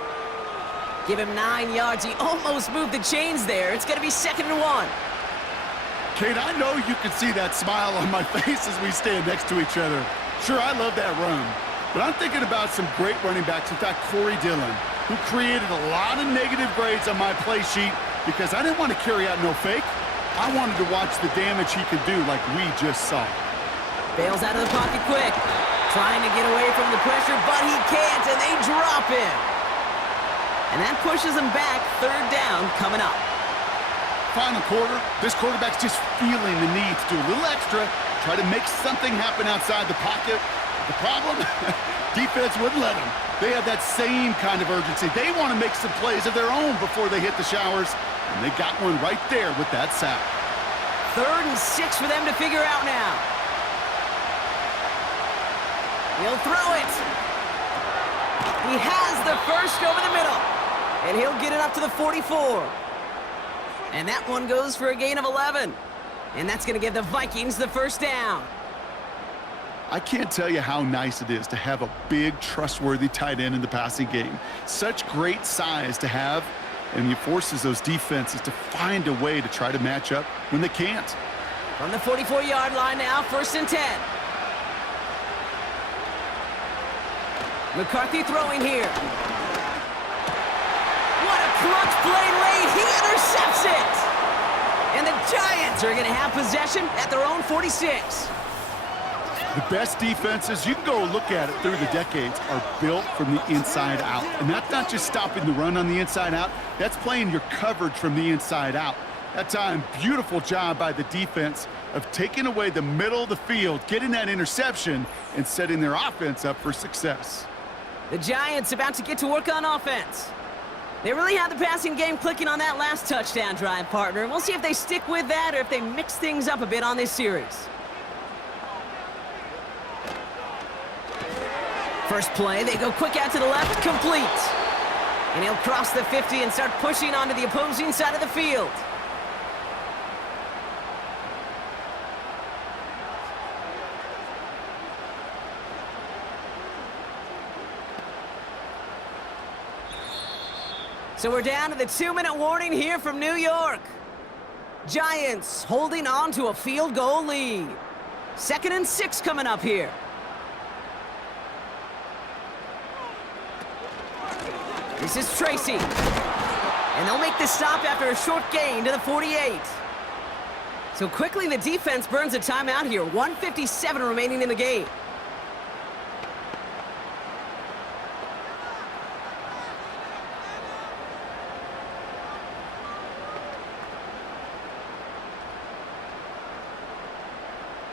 Give him 9 yards. He almost moved the chains there. It's going to be 2nd and 1. Kate, I know you can see that smile on my face as we stand next to each other. Sure, I love that run. But I'm thinking about some great running backs. In fact, Corey Dillon, who created a lot of negative grades on my play sheet because I didn't want to carry out no fake. I wanted to watch the damage he could do like we just saw. Bails out of the pocket quick. Trying to get away from the pressure, but he can't, and they drop him. And that pushes him back. 3rd down coming up. Final quarter, this quarterback's just feeling the need to do a little extra, try to make something happen outside the pocket. The problem? Defense wouldn't let him. They have that same kind of urgency. They want to make some plays of their own before they hit the showers, and they got one right there with that sack. 3rd and 6 for them to figure out now. He'll throw it. He has the first over the middle. And he'll get it up to the 44. And that one goes for a gain of 11. And that's going to give the Vikings the first down. I can't tell you how nice it is to have a big, trustworthy tight end in the passing game. Such great size to have, and he forces those defenses to find a way to try to match up when they can't. From the 44-yard line now, 1st and 10. McCarthy throwing here. What a clutch play late. He intercepts it. And the Giants are going to have possession at their own 46. The best defenses, you can go look at it through the decades, are built from the inside out. And that's not just stopping the run on the inside out, that's playing your coverage from the inside out. That time, beautiful job by the defense of taking away the middle of the field, getting that interception, and setting their offense up for success. The Giants about to get to work on offense. They really had the passing game clicking on that last touchdown drive, partner. We'll see if they stick with that or if they mix things up a bit on this series. First play, they go quick out to the left, complete. And he'll cross the 50 and start pushing onto the opposing side of the field. So we're down to the 2-minute warning here from New York. Giants holding on to a field goal lead. 2nd and 6 coming up here. This is Tracy. And they'll make the stop after a short gain to the 48. So quickly the defense burns a timeout here. 1:57 remaining in the game.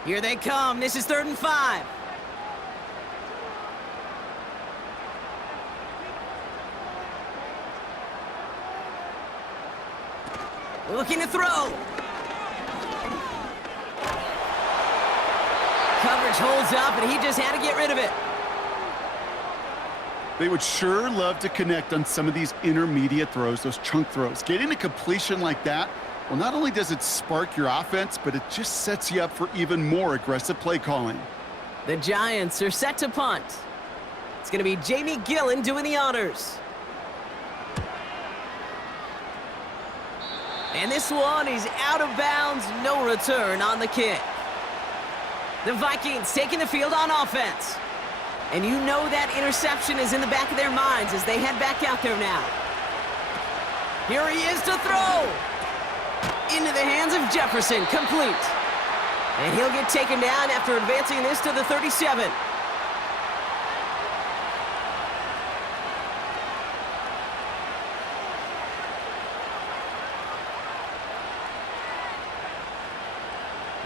Here they come. This is 3rd and 5. Looking to throw. Coverage holds up, and he just had to get rid of it. They would sure love to connect on some of these intermediate throws, those chunk throws. Getting a completion like that, well, not only does it spark your offense, but it just sets you up for even more aggressive play calling. The Giants are set to punt. It's going to be Jamie Gillen doing the honors. And this one is out of bounds, no return on the kick. The Vikings taking the field on offense. And you know that interception is in the back of their minds as they head back out there now. Here he is to throw. Into the hands of Jefferson, complete. And he'll get taken down after advancing this to the 37.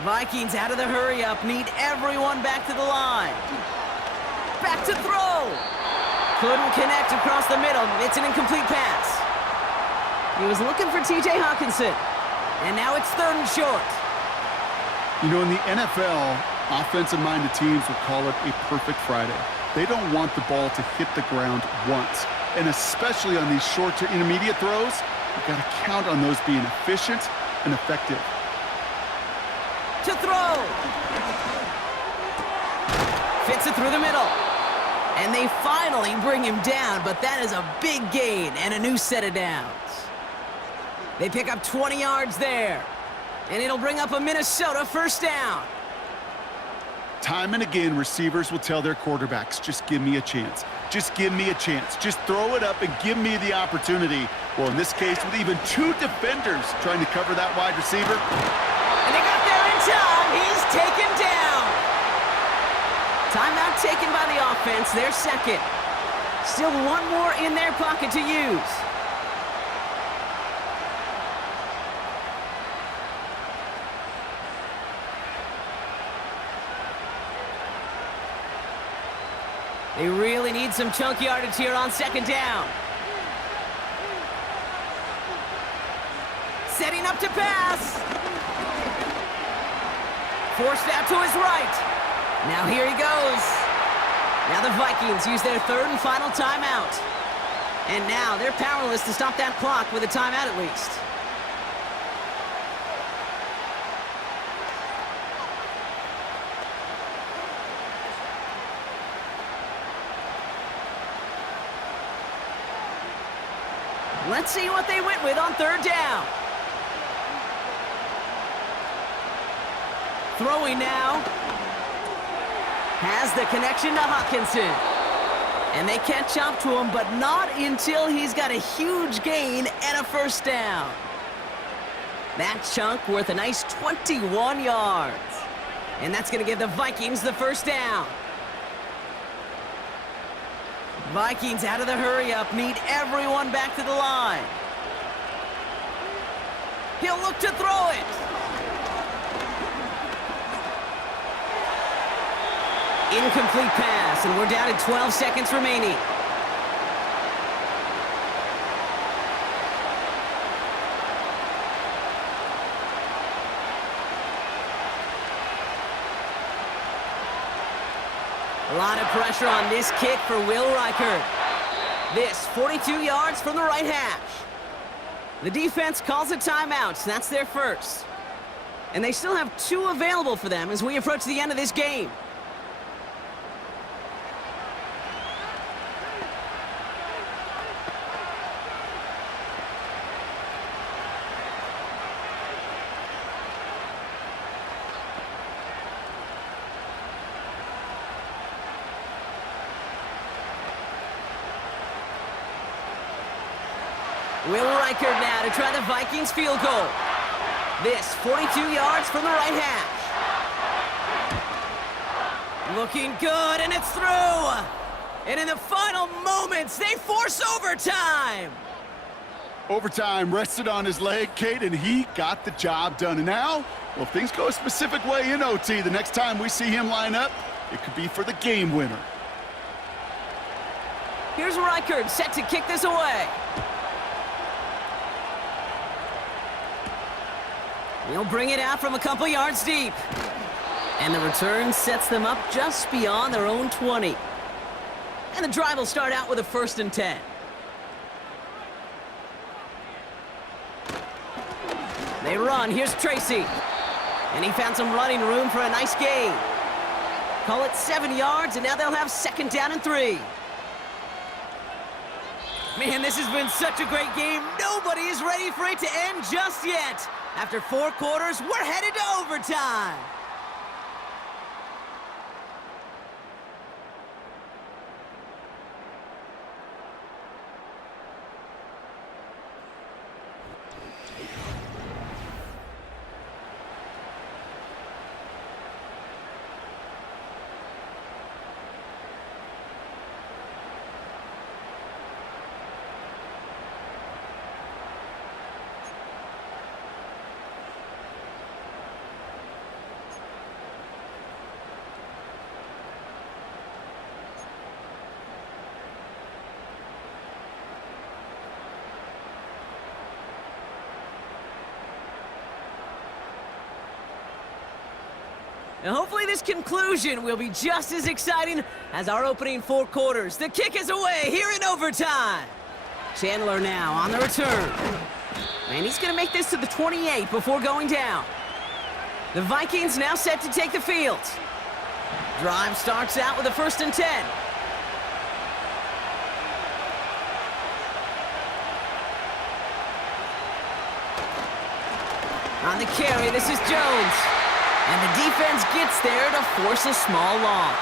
Vikings out of the hurry-up, need everyone back to the line. Back to throw. Couldn't connect across the middle. It's an incomplete pass. He was looking for T.J. Hawkinson. And now it's 3rd and short. You know, in the NFL, offensive-minded teams will call it a perfect Friday. They don't want the ball to hit the ground once. And especially on these short to intermediate throws, you've got to count on those being efficient and effective. To throw. Fits it through the middle. And they finally bring him down, but that is a big gain and a new set of downs. They pick up 20 yards there. And it'll bring up a Minnesota first down. Time and again, receivers will tell their quarterbacks, just give me a chance. Just give me a chance. Just throw it up and give me the opportunity. Well, in this case, with even 2 defenders trying to cover that wide receiver. And they got there in time. He's taken down. Timeout taken by the offense. Their second. Still one more in their pocket to use. They really need some chunk yardage here on 2nd down. Setting up to pass. Forced out to his right. Now here he goes. Now the Vikings use their 3rd and final timeout. And now they're powerless to stop that clock with a timeout at least. Let's see what they went with on third down. Throwing now. Has the connection to Hawkinson. And they catch up to him, but not until he's got a huge gain and a first down. That chunk worth a nice 21 yards. And that's going to give the Vikings the first down. Vikings out of the hurry-up, need everyone back to the line. He'll look to throw it. Incomplete pass, and we're down to 12 seconds remaining. A lot of pressure on this kick for Will Reichert. This, 42 yards from the right hash. The defense calls a timeout, so that's their first. And they still have 2 available for them as we approach the end of this game. Will Reichert now to try the Vikings field goal. This, 42 yards from the right hash. Looking good, and it's through. And in the final moments, they force overtime. Overtime rested on his leg, Kate, and he got the job done. And now, well, if things go a specific way in OT, the next time we see him line up, it could be for the game winner. Here's Reichert set to kick this away. He'll bring it out from a couple yards deep. And the return sets them up just beyond their own 20. And the drive will start out with a 1st and 10. They run. Here's Tracy. And he found some running room for a nice gain. Call it 7 yards, and now they'll have 2nd down and 3. Man, this has been such a great game. Nobody is ready for it to end just yet. After 4 quarters, we're headed to overtime. And hopefully this conclusion will be just as exciting as our opening 4 quarters. The kick is away here in overtime. Chandler now on the return. And he's going to make this to the 28 before going down. The Vikings now set to take the field. Drive starts out with a 1st and 10. On the carry, this is Jones. And the defense gets there to force a small loss.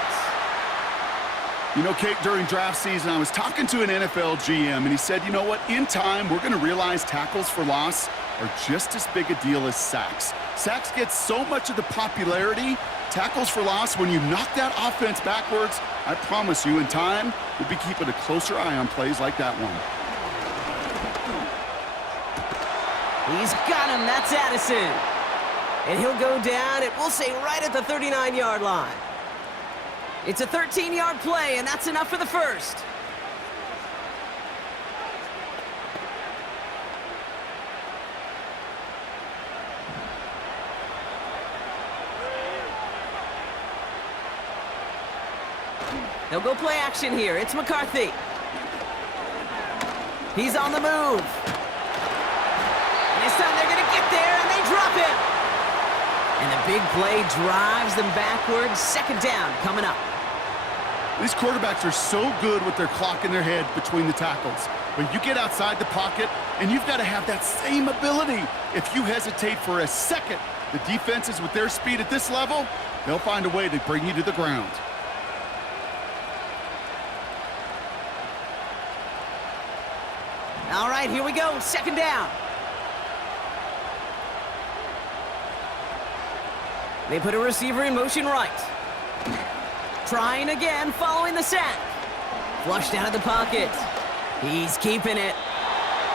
You know, Kate, during draft season, I was talking to an NFL GM, and he said, you know what, in time, we're going to realize tackles for loss are just as big a deal as sacks. Sacks get so much of the popularity. Tackles for loss, when you knock that offense backwards, I promise you, in time, we'll be keeping a closer eye on plays like that one. He's got him. That's Addison. And he'll go down, and we'll say right at the 39-yard line. It's a 13-yard play, and that's enough for the first. They'll go play action here. It's McCarthy. He's on the move. And this time they're going to get there, and they drop him. And the big play drives them backwards. 2nd down coming up. These quarterbacks are so good with their clock in their head between the tackles. But you get outside the pocket, and you've got to have that same ability. If you hesitate for a second, the defenses with their speed at this level, they'll find a way to bring you to the ground. All right, here we go. Second down. They put a receiver in motion right. Trying again, following the sack. Flushed out of the pocket. He's keeping it.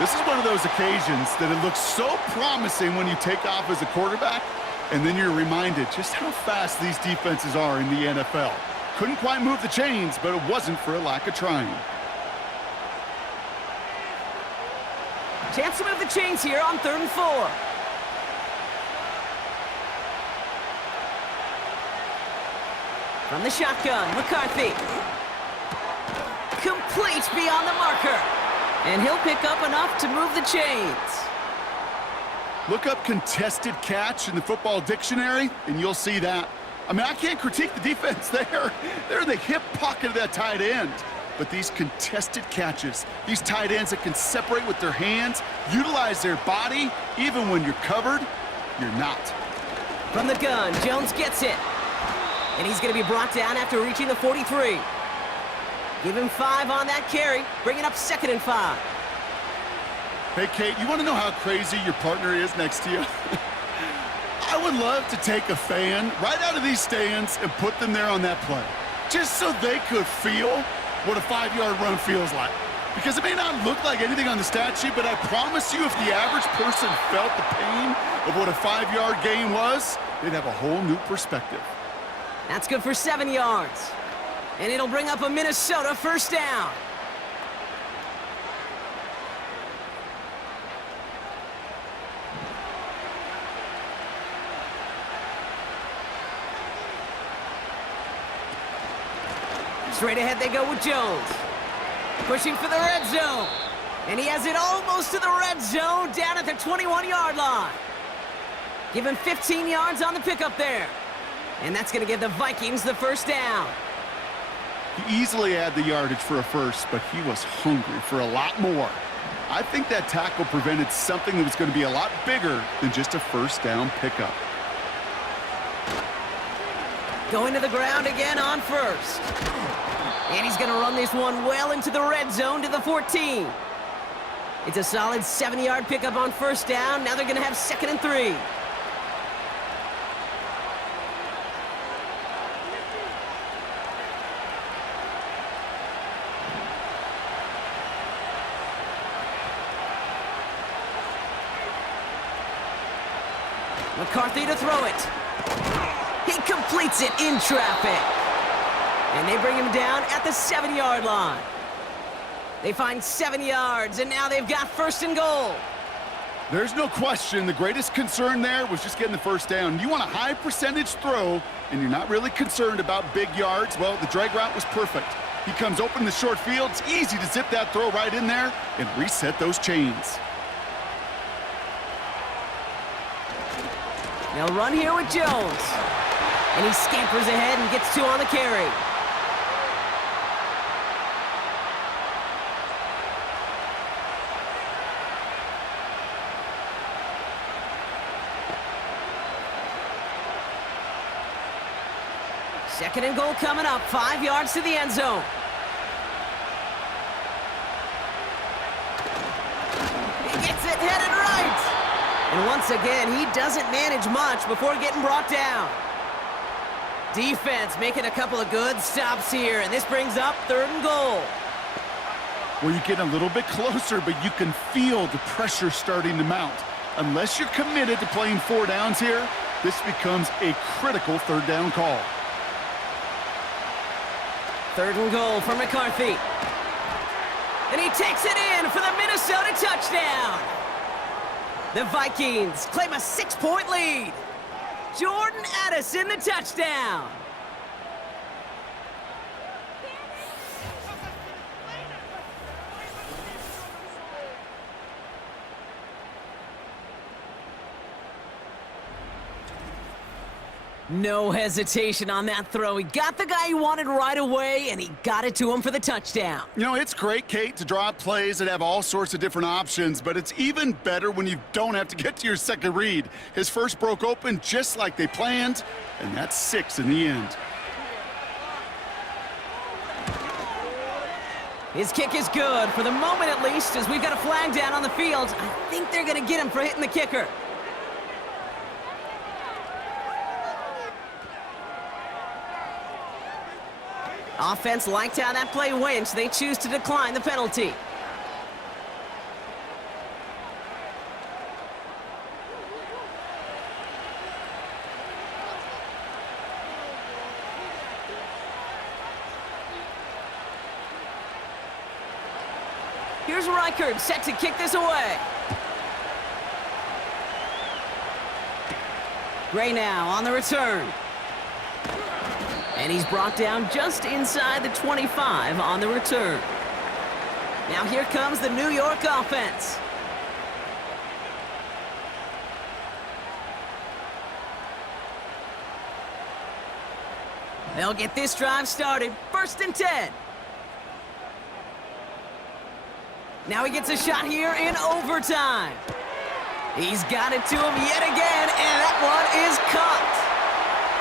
This is one of those occasions that it looks so promising when you take off as a quarterback, and then you're reminded just how fast these defenses are in the NFL. Couldn't quite move the chains, but it wasn't for a lack of trying. Chance to move the chains here on 3rd and 4. From the shotgun, McCarthy. Complete beyond the marker. And he'll pick up enough to move the chains. Look up contested catch in the football dictionary, and you'll see that. I mean, I can't critique the defense there. They're in the hip pocket of that tight end. But these contested catches, these tight ends that can separate with their hands, utilize their body, even when you're covered, you're not. From the gun, Jones gets it. And he's going to be brought down after reaching the 43. Give him 5 on that carry, bringing up 2nd and 5. Hey, Kate, you want to know how crazy your partner is next to you? I would love to take a fan right out of these stands and put them there on that play, just so they could feel what a 5-yard run feels like. Because it may not look like anything on the stat sheet, but I promise you if the average person felt the pain of what a 5-yard gain was, they'd have a whole new perspective. That's good for 7 yards. And it'll bring up a Minnesota first down. Straight ahead they go with Jones. Pushing for the red zone. And he has it almost to the red zone, down at the 21-yard line. Given 15 yards on the pickup there. And that's going to give the Vikings the first down. He easily had the yardage for a first, but he was hungry for a lot more. I think that tackle prevented something that was going to be a lot bigger than just a first down pickup. Going to the ground again on first. And he's going to run this one well into the red zone to the 14. It's a solid 7-yard pickup on first down. Now they're going to have 2nd and 3. McCarthy to throw it. He completes it in traffic. And they bring him down at the 7-yard line. They find 7 yards, and now they've got 1st and goal. There's no question the greatest concern there was just getting the first down. You want a high percentage throw, and you're not really concerned about big yards. Well, the drag route was perfect. He comes open in the short field. It's easy to zip that throw right in there and reset those chains. They'll run here with Jones. And he scampers ahead and gets 2 on the carry. Second and goal coming up, 5 yards to the end zone. He gets it headed right. And once again, he doesn't manage much before getting brought down. Defense making a couple of good stops here, and this brings up 3rd and goal. Well, you get a little bit closer, but you can feel the pressure starting to mount. Unless you're committed to playing 4 downs here, this becomes a critical 3rd down call. 3rd and goal for McCarthy. And he takes it in for the Minnesota touchdown. The Vikings claim a 6-point lead. Jordan Addison, the touchdown. No hesitation on that throw. He got the guy he wanted right away, and he got it to him for the touchdown. You know, it's great, Kate, to draw up plays that have all sorts of different options, but it's even better when you don't have to get to your second read. His first broke open just like they planned, and that's 6 in the end. His kick is good, for the moment at least, as we've got a flag down on the field. I think they're going to get him for hitting the kicker. Offense liked how that play went, so they choose to decline the penalty. Here's Reichert, set to kick this away. Gray now on the return. And he's brought down just inside the 25 on the return. Now here comes the New York offense. They'll get this drive started. 1st and 10. Now he gets a shot here in overtime. He's got it to him yet again, and that one is caught.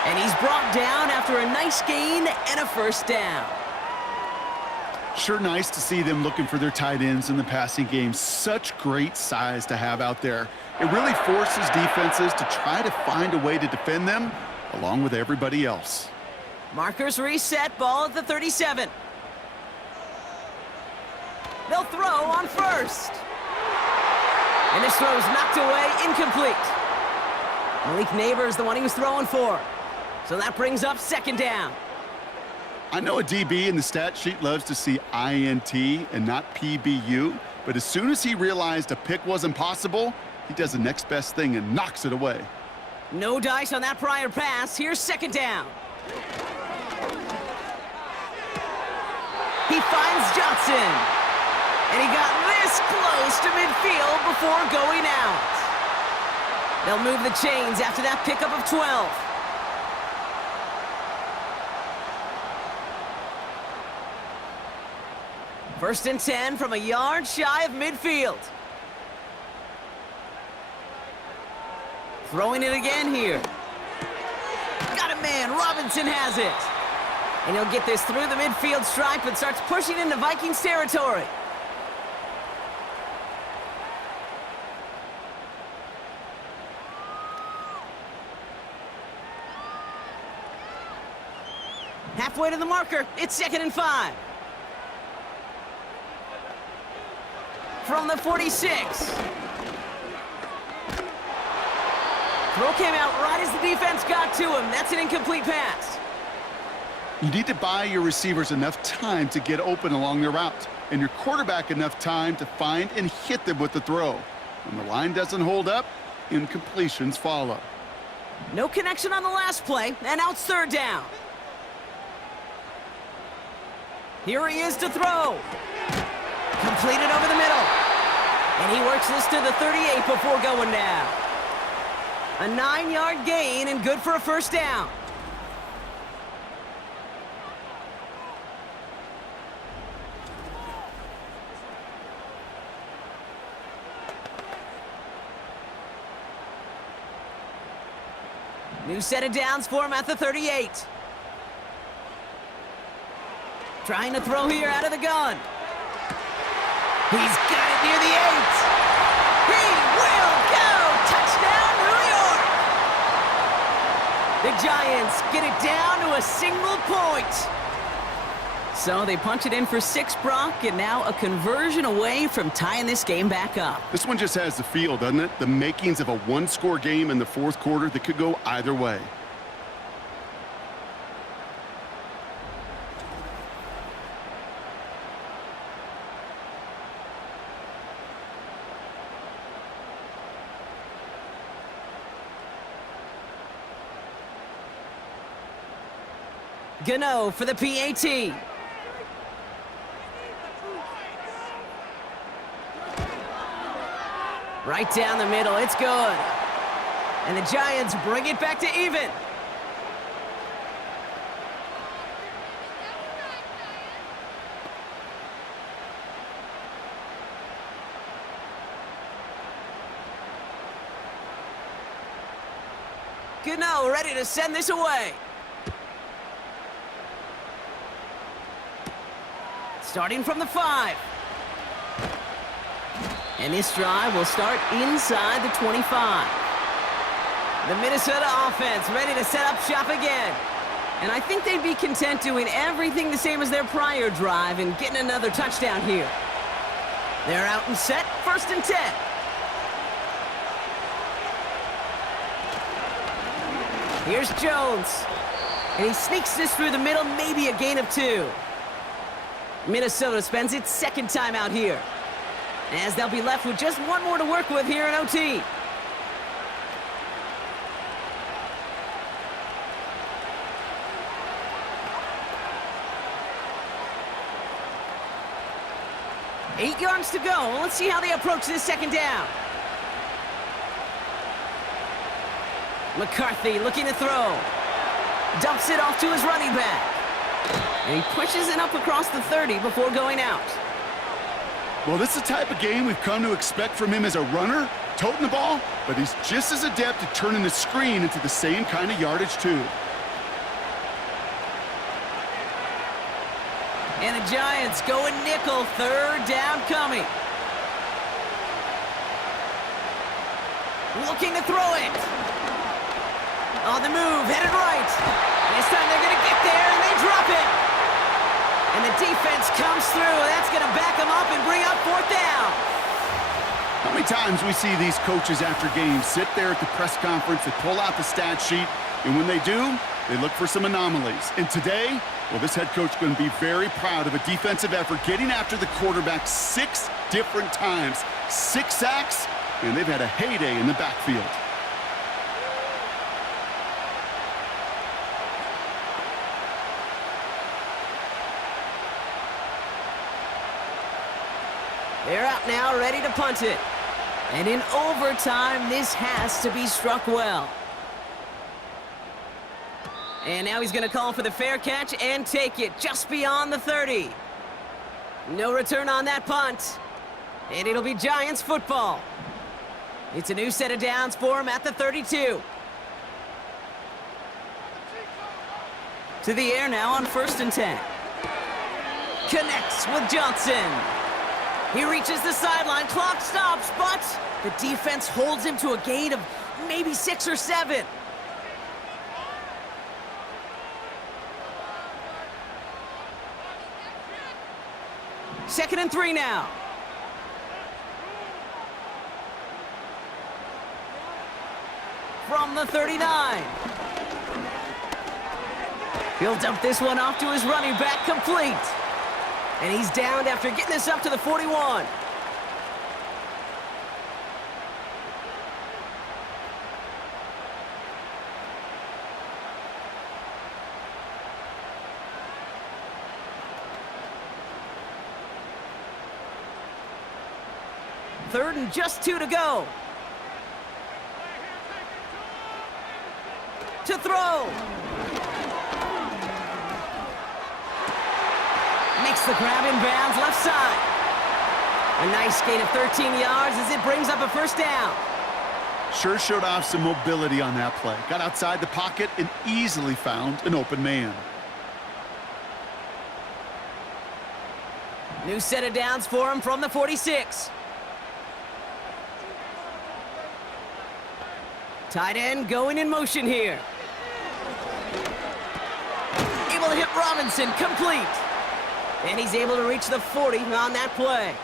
And he's brought down after a nice gain and a 1st down. Sure nice to see them looking for their tight ends in the passing game. Such great size to have out there. It really forces defenses to try to find a way to defend them along with everybody else. Markers reset, ball at the 37. They'll throw on 1st. And this throw's knocked away, incomplete. Malik Neighbors, the one he was throwing for. So that brings up 2nd down. I know a DB in the stat sheet loves to see INT and not PBU, but as soon as he realized a pick wasn't possible, he does the next best thing and knocks it away. No dice on that prior pass. Here's 2nd down. He finds Jaxson. And he got this close to midfield before going out. They'll move the chains after that pickup of 12. First and 10 from a yard shy of midfield. Throwing it again here. Got a man. Robinson has it. And he'll get this through the midfield stripe and starts pushing into Vikings territory. Halfway to the marker. It's 2nd and 5. From the 46. Throw came out right as the defense got to him. That's an incomplete pass. You need to buy your receivers enough time to get open along their route, and your quarterback enough time to find and hit them with the throw. When the line doesn't hold up, incompletions follow. No connection on the last play, and now it's 3rd down. Here he is to throw. Completed over the middle. And he works this to the 38 before going down. A 9-yard gain and good for a 1st down. New set of downs for him at the 38. Trying to throw here out of the gun. He's got it near the 8. He will go! Touchdown, New York! The Giants get it down to a single point. So they punch it in for 6, Brock, and now a conversion away from tying this game back up. This one just has the feel, doesn't it? The makings of a one-score game in the 4th quarter that could go either way. Gano for the PAT. Right down the middle, it's good. And the Giants bring it back to even. 2-0, ready to send this away. Starting from the 5. And this drive will start inside the 25. The Minnesota offense ready to set up shop again. And I think they'd be content doing everything the same as their prior drive and getting another touchdown here. They're out and set, 1st and 10. Here's Jones. And he sneaks this through the middle, maybe a gain of 2. Minnesota spends its 2nd time out here, as they'll be left with just one more to work with here in OT. Eight yards to go. Let's see how they approach this 2nd down. McCarthy looking to throw. Dumps it off to his running back. And he pushes it up across the 30 before going out. Well, this is the type of game we've come to expect from him as a runner, toting the ball, but he's just as adept at turning the screen into the same kind of yardage, too. And the Giants going nickel, 3rd down coming. Looking to throw it. On the move, headed right. This time they're going to get there, and they drop it. And the defense comes through. That's going to back them up and bring up 4th down. How many times we see these coaches after games sit there at the press conference, they pull out the stat sheet, and when they do, they look for some anomalies. And today, well, this head coach is going to be very proud of a defensive effort, getting after the quarterback 6 different times. 6 sacks, and they've had a heyday in the backfield. They're out now, ready to punt it. And in overtime, this has to be struck well. And now he's going to call for the fair catch and take it just beyond the 30. No return on that punt. And it'll be Giants football. It's a new set of downs for him at the 32. To the air now on 1st and 10. Connects with Johnson. He reaches the sideline, clock stops, but the defense holds him to a gain of maybe 6 or 7. Second and 3 now. From the 39. He'll dump this one off to his running back, complete. And he's downed after getting this up to the 41. Third and just 2 to go. To throw. Makes the grab in bounds, left side. A nice gain of 13 yards as it brings up a 1st down. Sure showed off some mobility on that play. Got outside the pocket and easily found an open man. New set of downs for him from the 46. Tight end going in motion here. Able to hit Robinson, complete. And he's able to reach the 40 on that play.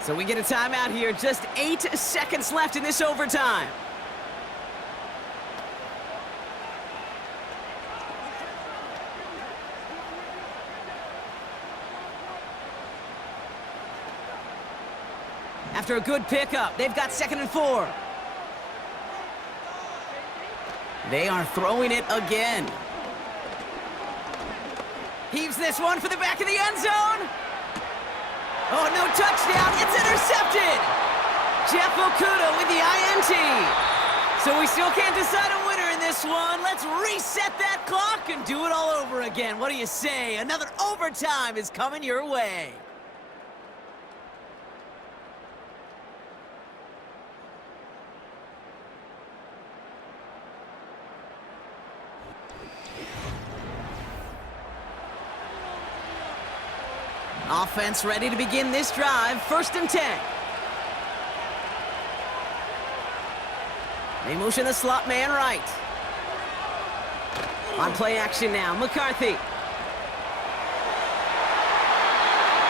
So we get a timeout here. Just 8 seconds left in this overtime. After a good pickup, they've got 2nd and 4. They are throwing it again. Heaves this one for the back of the end zone. Oh, no touchdown. It's intercepted. Jeff Okuda with the INT. So we still can't decide a winner in this one. Let's reset that clock and do it all over again. What do you say? Another overtime is coming your way. Offense ready to begin this drive. 1st and 10. They motion the slot man right. On play action now, McCarthy.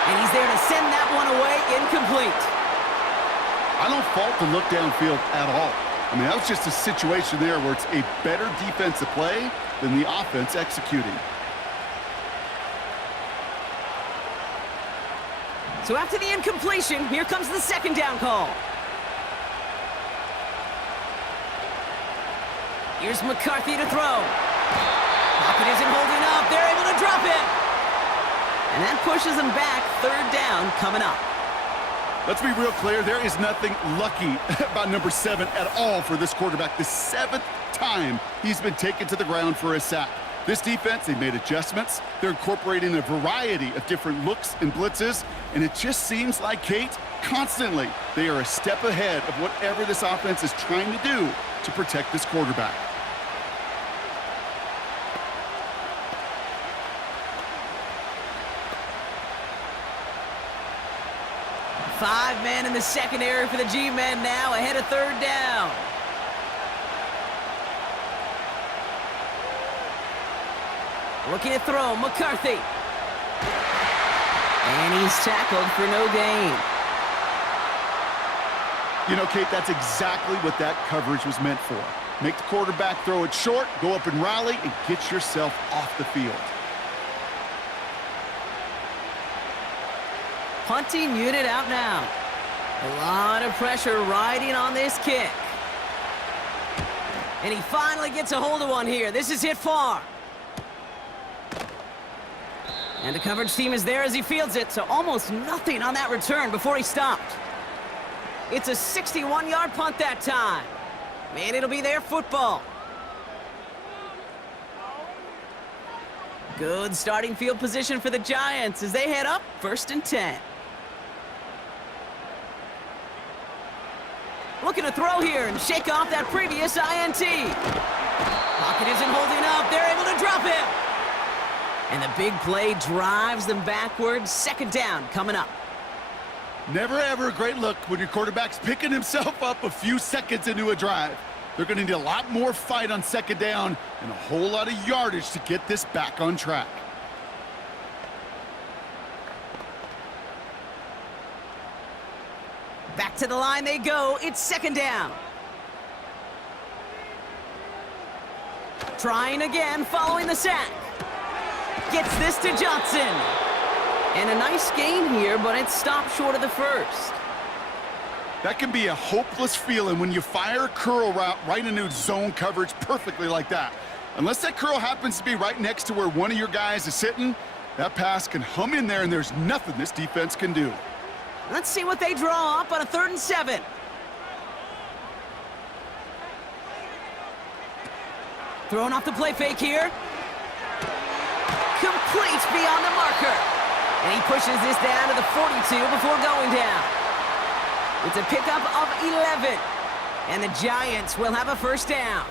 And he's there to send that one away, incomplete. I don't fault the look downfield at all. I mean, that was just a situation there where it's a better defensive play than the offense executing. So after the incompletion, here comes the 2nd down call. Here's McCarthy to throw. Pocket isn't holding up. They're able to drop it. And that pushes them back. 3rd down coming up. Let's be real clear. There is nothing lucky about number 7 at all for this quarterback. The 7th time he's been taken to the ground for a sack. This defense, they made adjustments. They're incorporating a variety of different looks and blitzes. And it just seems like, Kate, constantly they are a step ahead of whatever this offense is trying to do to protect this quarterback. Five men in the secondary for the G-men now, ahead of 3rd down. Looking to throw, McCarthy. And he's tackled for no gain. You know, Kate, that's exactly what that coverage was meant for. Make the quarterback throw it short, go up and rally, and get yourself off the field. Punting unit out now. A lot of pressure riding on this kick. And he finally gets a hold of one here. This is hit far. And the coverage team is there as he fields it, so almost nothing on that return before he stopped. It's a 61-yard punt that time. And it'll be their football. Good starting field position for the Giants as they head up 1st and 10. Looking to throw here and shake off that previous INT. Pocket isn't holding up. They're able to drop him. And the big play drives them backwards. 2nd down coming up. Never ever a great look when your quarterback's picking himself up a few seconds into a drive. They're going to need a lot more fight on 2nd down and a whole lot of yardage to get this back on track. Back to the line they go. It's 2nd down. Trying again following the sack. Gets this to Jaxson. And a nice gain here, but it stopped short of the 1st. That can be a hopeless feeling when you fire a curl route right into zone coverage perfectly like that. Unless that curl happens to be right next to where one of your guys is sitting, that pass can hum in there and there's nothing this defense can do. Let's see what they draw up on a 3rd and 7. Throwing off the play fake here. Complete beyond the marker. And he pushes this down to the 42 before going down. It's a pickup of 11. And the Giants will have a 1st down.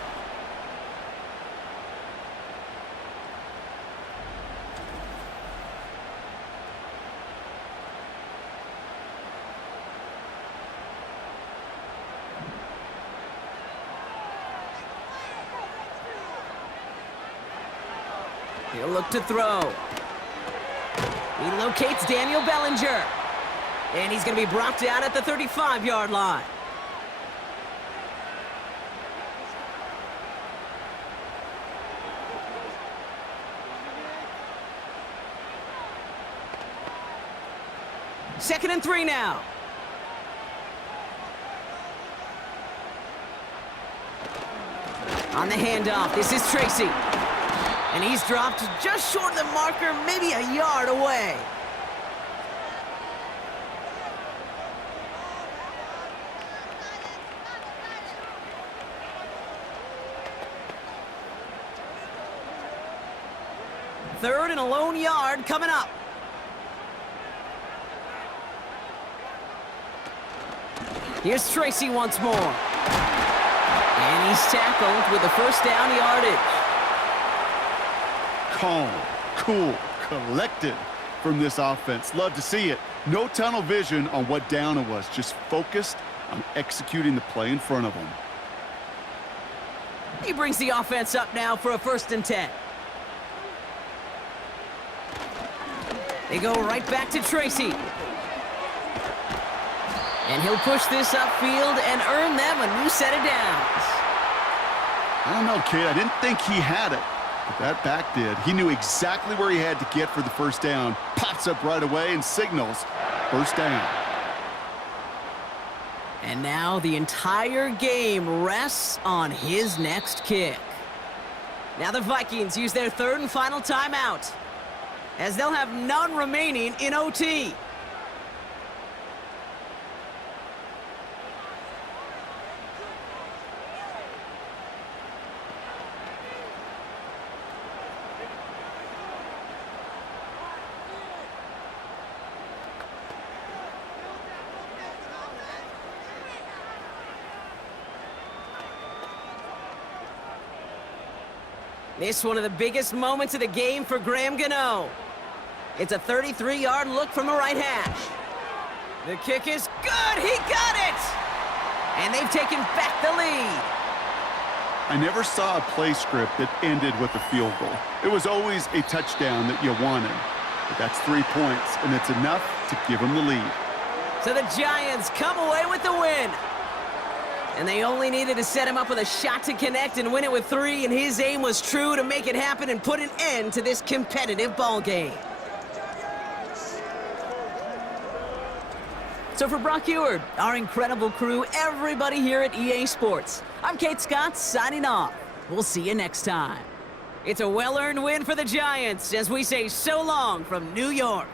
He'll look to throw. He locates Daniel Bellinger. And he's going to be brought down at the 35-yard line. Second and 3 now. On the handoff, this is Tracy. And he's dropped just short of the marker, maybe a yard away. Third and a lone yard coming up. Here's Tracy once more. And he's tackled with the 1st down yardage. Calm, cool, collected. from this offense. Love to see it. No tunnel vision on what down it was, just focused on executing the play in front of them. He brings the offense up now for a 1st and 10. They go right back to Tracy. And he'll push this upfield and earn them a new set of downs. I don't know, kid. I didn't think he had it, but that back did. He knew exactly where he had to get for the 1st down. Pops up right away and signals 1st down. And now the entire game rests on his next kick. Now the Vikings use their 3rd and final timeout, as they'll have none remaining in OT. This one of the biggest moments of the game for Graham Gano. It's a 33-yard look from the right hash. The kick is good. He got it! And they've taken back the lead. I never saw a play script that ended with a field goal. It was always a touchdown that you wanted. But that's 3 points, and it's enough to give them the lead. So the Giants come away with the win. And they only needed to set him up with a shot to connect and win it with 3, and his aim was true to make it happen and put an end to this competitive ball game. So for Brock Eward, our incredible crew, everybody here at EA Sports, I'm Kate Scott signing off. We'll see you next time. It's a well-earned win for the Giants as we say so long from New York.